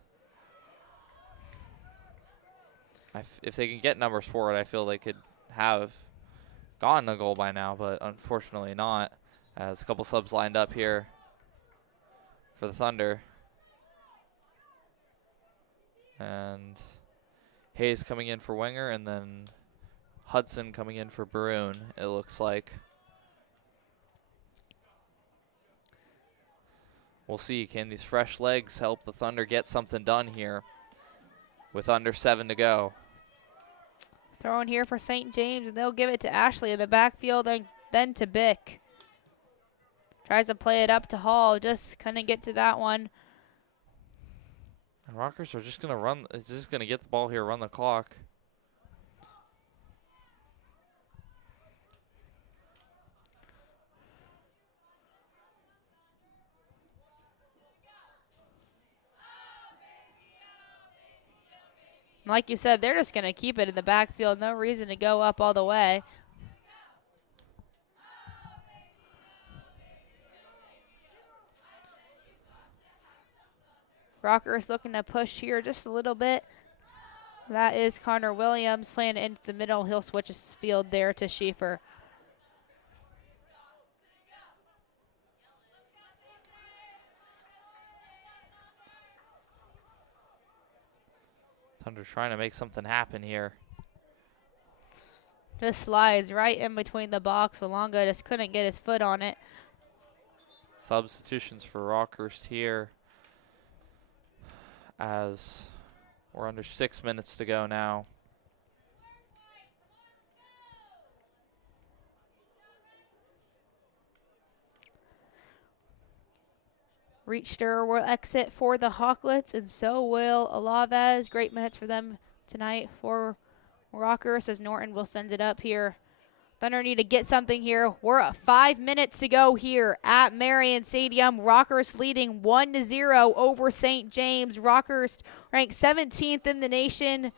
if they can get numbers forward, I feel they could have gotten a goal by now, but unfortunately not, as a couple subs lined up here for the Thunder. And Hayes coming in for Wenger, and then Hudson coming in for Baroon, it looks like. We'll see, can these fresh legs help the Thunder get something done here with under 7 to go? Throw in here for St. James, and they'll give it to Ashley in the backfield, and then to Bick. Tries to play it up to Hall, just couldn't get to that one. And Rockhurst are just going to run, it's just going to get the ball here, run the clock. Like you said, they're just going to keep it in the backfield. No reason to go up all the way. Rockhurst looking to push here just a little bit. That is Connor Williams playing into the middle. He'll switch his field there to Schieffer. Thunder trying to make something happen here. Just slides right in between the box. Walonga just couldn't get his foot on it. Substitutions for Rockhurst here, as we're under 6 minutes to go now. Rechter will exit for the Hawklets, and so will Alaves. Great minutes for them tonight for Rockhurst, as Norton will send it up here. Thunder need to get something here. We're at 5 minutes to go here at Marion Stadium. Rockhurst leading 1-0 over St. James. Rockhurst ranked 17th in the nation.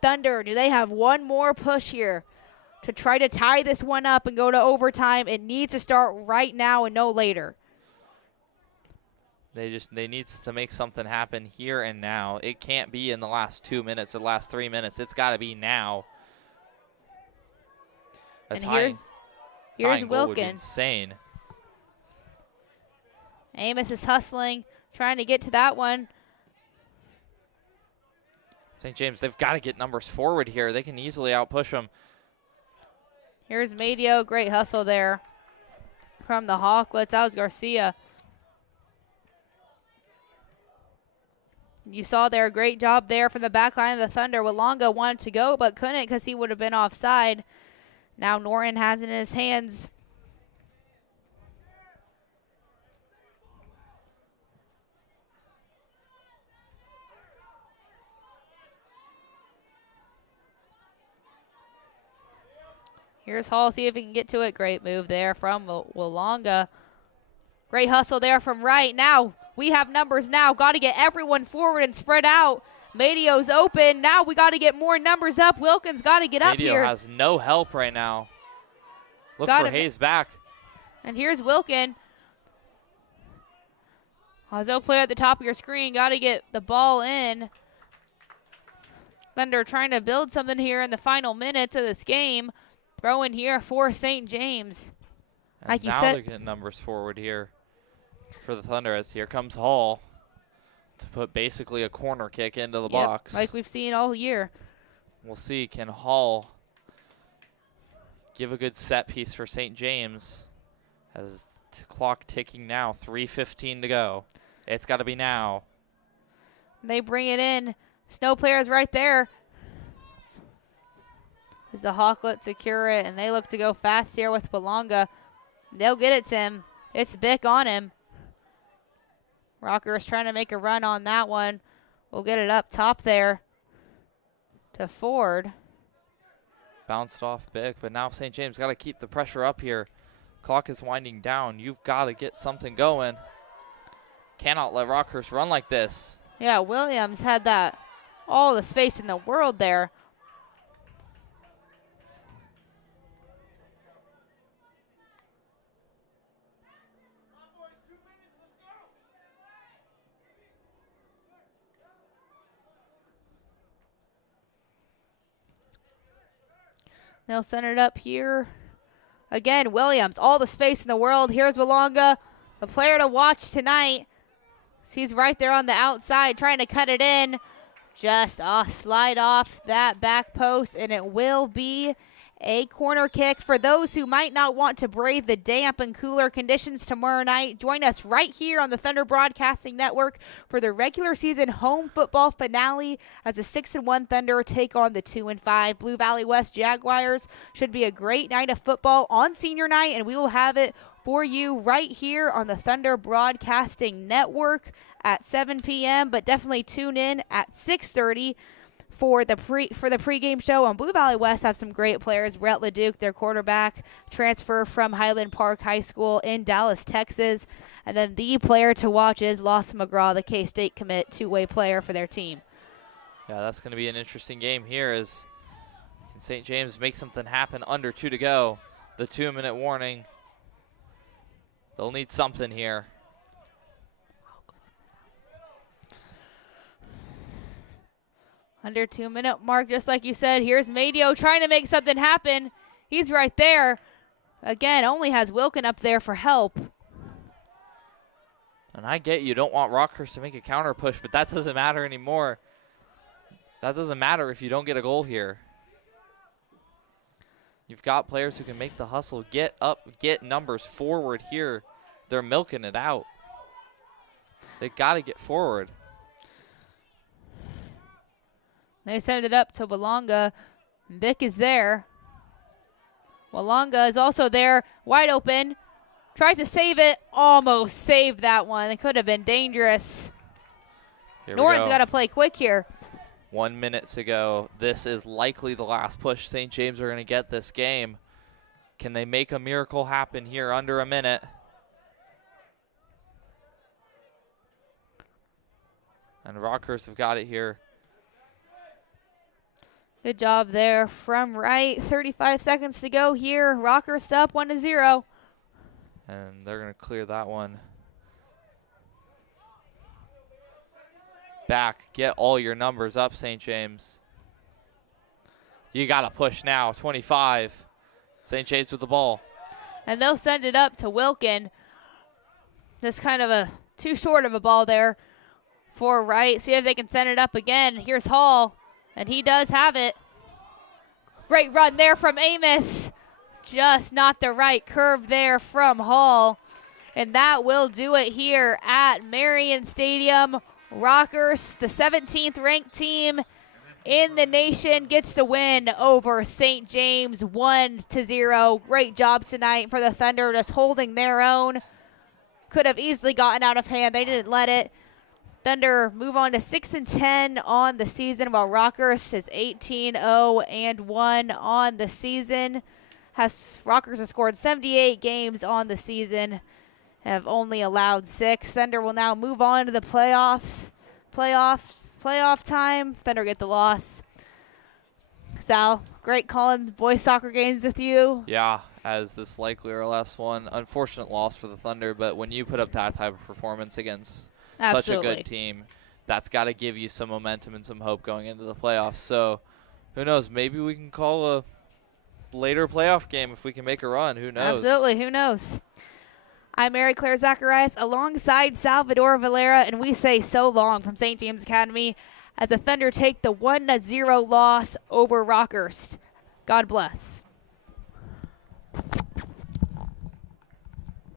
Thunder, do they have one more push here to try to tie this one up and go to overtime? It needs to start right now and no later. They need to make something happen here and now. It can't be in the last 2 minutes or the last 3 minutes. It's got to be now. And here's Wilkin. Insane. Amos is hustling, trying to get to that one. St. James, they've got to get numbers forward here. They can easily outpush them. Here's Madio. Great hustle there from the Hawklets. That was Garcia. You saw there, great job there from the back line of the Thunder. Walonga wanted to go, but couldn't because he would have been offside. Now Norton has it in his hands. Here's Hall, see if he can get to it. Great move there from Walonga. Great hustle there from Wright. Now we have numbers now. Got to get everyone forward and spread out. Madio's open. Now we got to get more numbers up. Wilkins got to get up here. Madio has no help right now. Look for Hayes back. And here's Wilkin. Hazo player at the top of your screen. Got to get the ball in. Thunder trying to build something here in the final minutes of this game. Throw in here for St. James. And like you now said, they're getting numbers forward here for the Thunder, as here comes Hall to put basically a corner kick into the box. Like we've seen all year. We'll see, can Hall give a good set piece for St. James, as the clock ticking now, 3:15 to go. It's got to be now. They bring it in. Snow players right there. As the Hawklet secure it, and they look to go fast here with Walonga. They'll get it to him. It's Bick on him. Rockhurst trying to make a run on that one. will get it up top there to Ford. Bounced off big, but now St. James got to keep the pressure up here. Clock is winding down. You've got to get something going. Cannot let Rockhurst run like this. Yeah, Williams had that all the space in the world there. They'll send it up here. Again, Williams, all the space in the world. Here's Walonga, the player to watch tonight. He's right there on the outside trying to cut it in. Just slide off that back post, and it will be a corner kick. For those who might not want to brave the damp and cooler conditions tomorrow night, join us right here on the Thunder Broadcasting Network for the regular season home football finale as the 6-1 Thunder take on the 2-5 Blue Valley West Jaguars. Should be a great night of football on senior night, and we will have it for you right here on the Thunder Broadcasting Network at 7 p.m., but definitely tune in at 6:30 for the pregame show. On Blue Valley West have some great players. Brett LeDuc, their quarterback, transfer from Highland Park High School in Dallas, Texas. And then the player to watch is Lawson McGraw, the K-State commit, two-way player for their team. Yeah, that's going to be an interesting game here as St. James make something happen under 2 to go. The 2-minute warning. They'll need something here. Under 2-minute mark, just like you said. Here's Madio trying to make something happen. He's right there. Again, only has Wilkin up there for help. And I get you don't want Rockhurst to make a counter push, but that doesn't matter anymore. That doesn't matter if you don't get a goal here. You've got players who can make the hustle, get up, get numbers forward here. They're milking it out. They got to get forward. They send it up to Walonga. Vic is there. Walonga is also there, wide open. Tries to save it, almost saved that one. It could have been dangerous. Norton's got to play quick here. 1 minute to go. This is likely the last push St. James are going to get this game. Can they make a miracle happen here under a minute? And Rockhurst have got it here. Good job there from right. 35 seconds to go here. Rockhurst up 1-0. And they're going to clear that one. Back. Get all your numbers up, St. James. You got to push now. 25. St. James with the ball. And they'll send it up to Wilkin. Just kind of a too short of a ball there for right. See if they can send it up again. Here's Hall. And he does have it. Great run there from Amos. Just not the right curve there from Hall. And that will do it here at Marion Stadium. Rockhurst, the 17th ranked team in the nation, gets the win over St. James 1-0. Great job tonight for the Thunder, just holding their own. Could have easily gotten out of hand. They didn't let it. Thunder move on to 6-10 on the season, while Rockhurst is 18-0-1 on the season. Rockhurst has scored 78 games on the season, have only allowed 6. Thunder will now move on to the playoff time. Thunder get the loss. Sal, great calling boys soccer games with you. Yeah, as this likely our last one. Unfortunate loss for the Thunder, but when you put up that type of performance against such a good team, that's got to give you some momentum and some hope going into the playoffs. So who knows? Maybe we can call a later playoff game if we can make a run. Who knows? Absolutely. Who knows? I'm Mary Claire Zacharias alongside Salvador Valera, and we say so long from St. James Academy as the Thunder take the 1-0 loss over Rockhurst. God bless.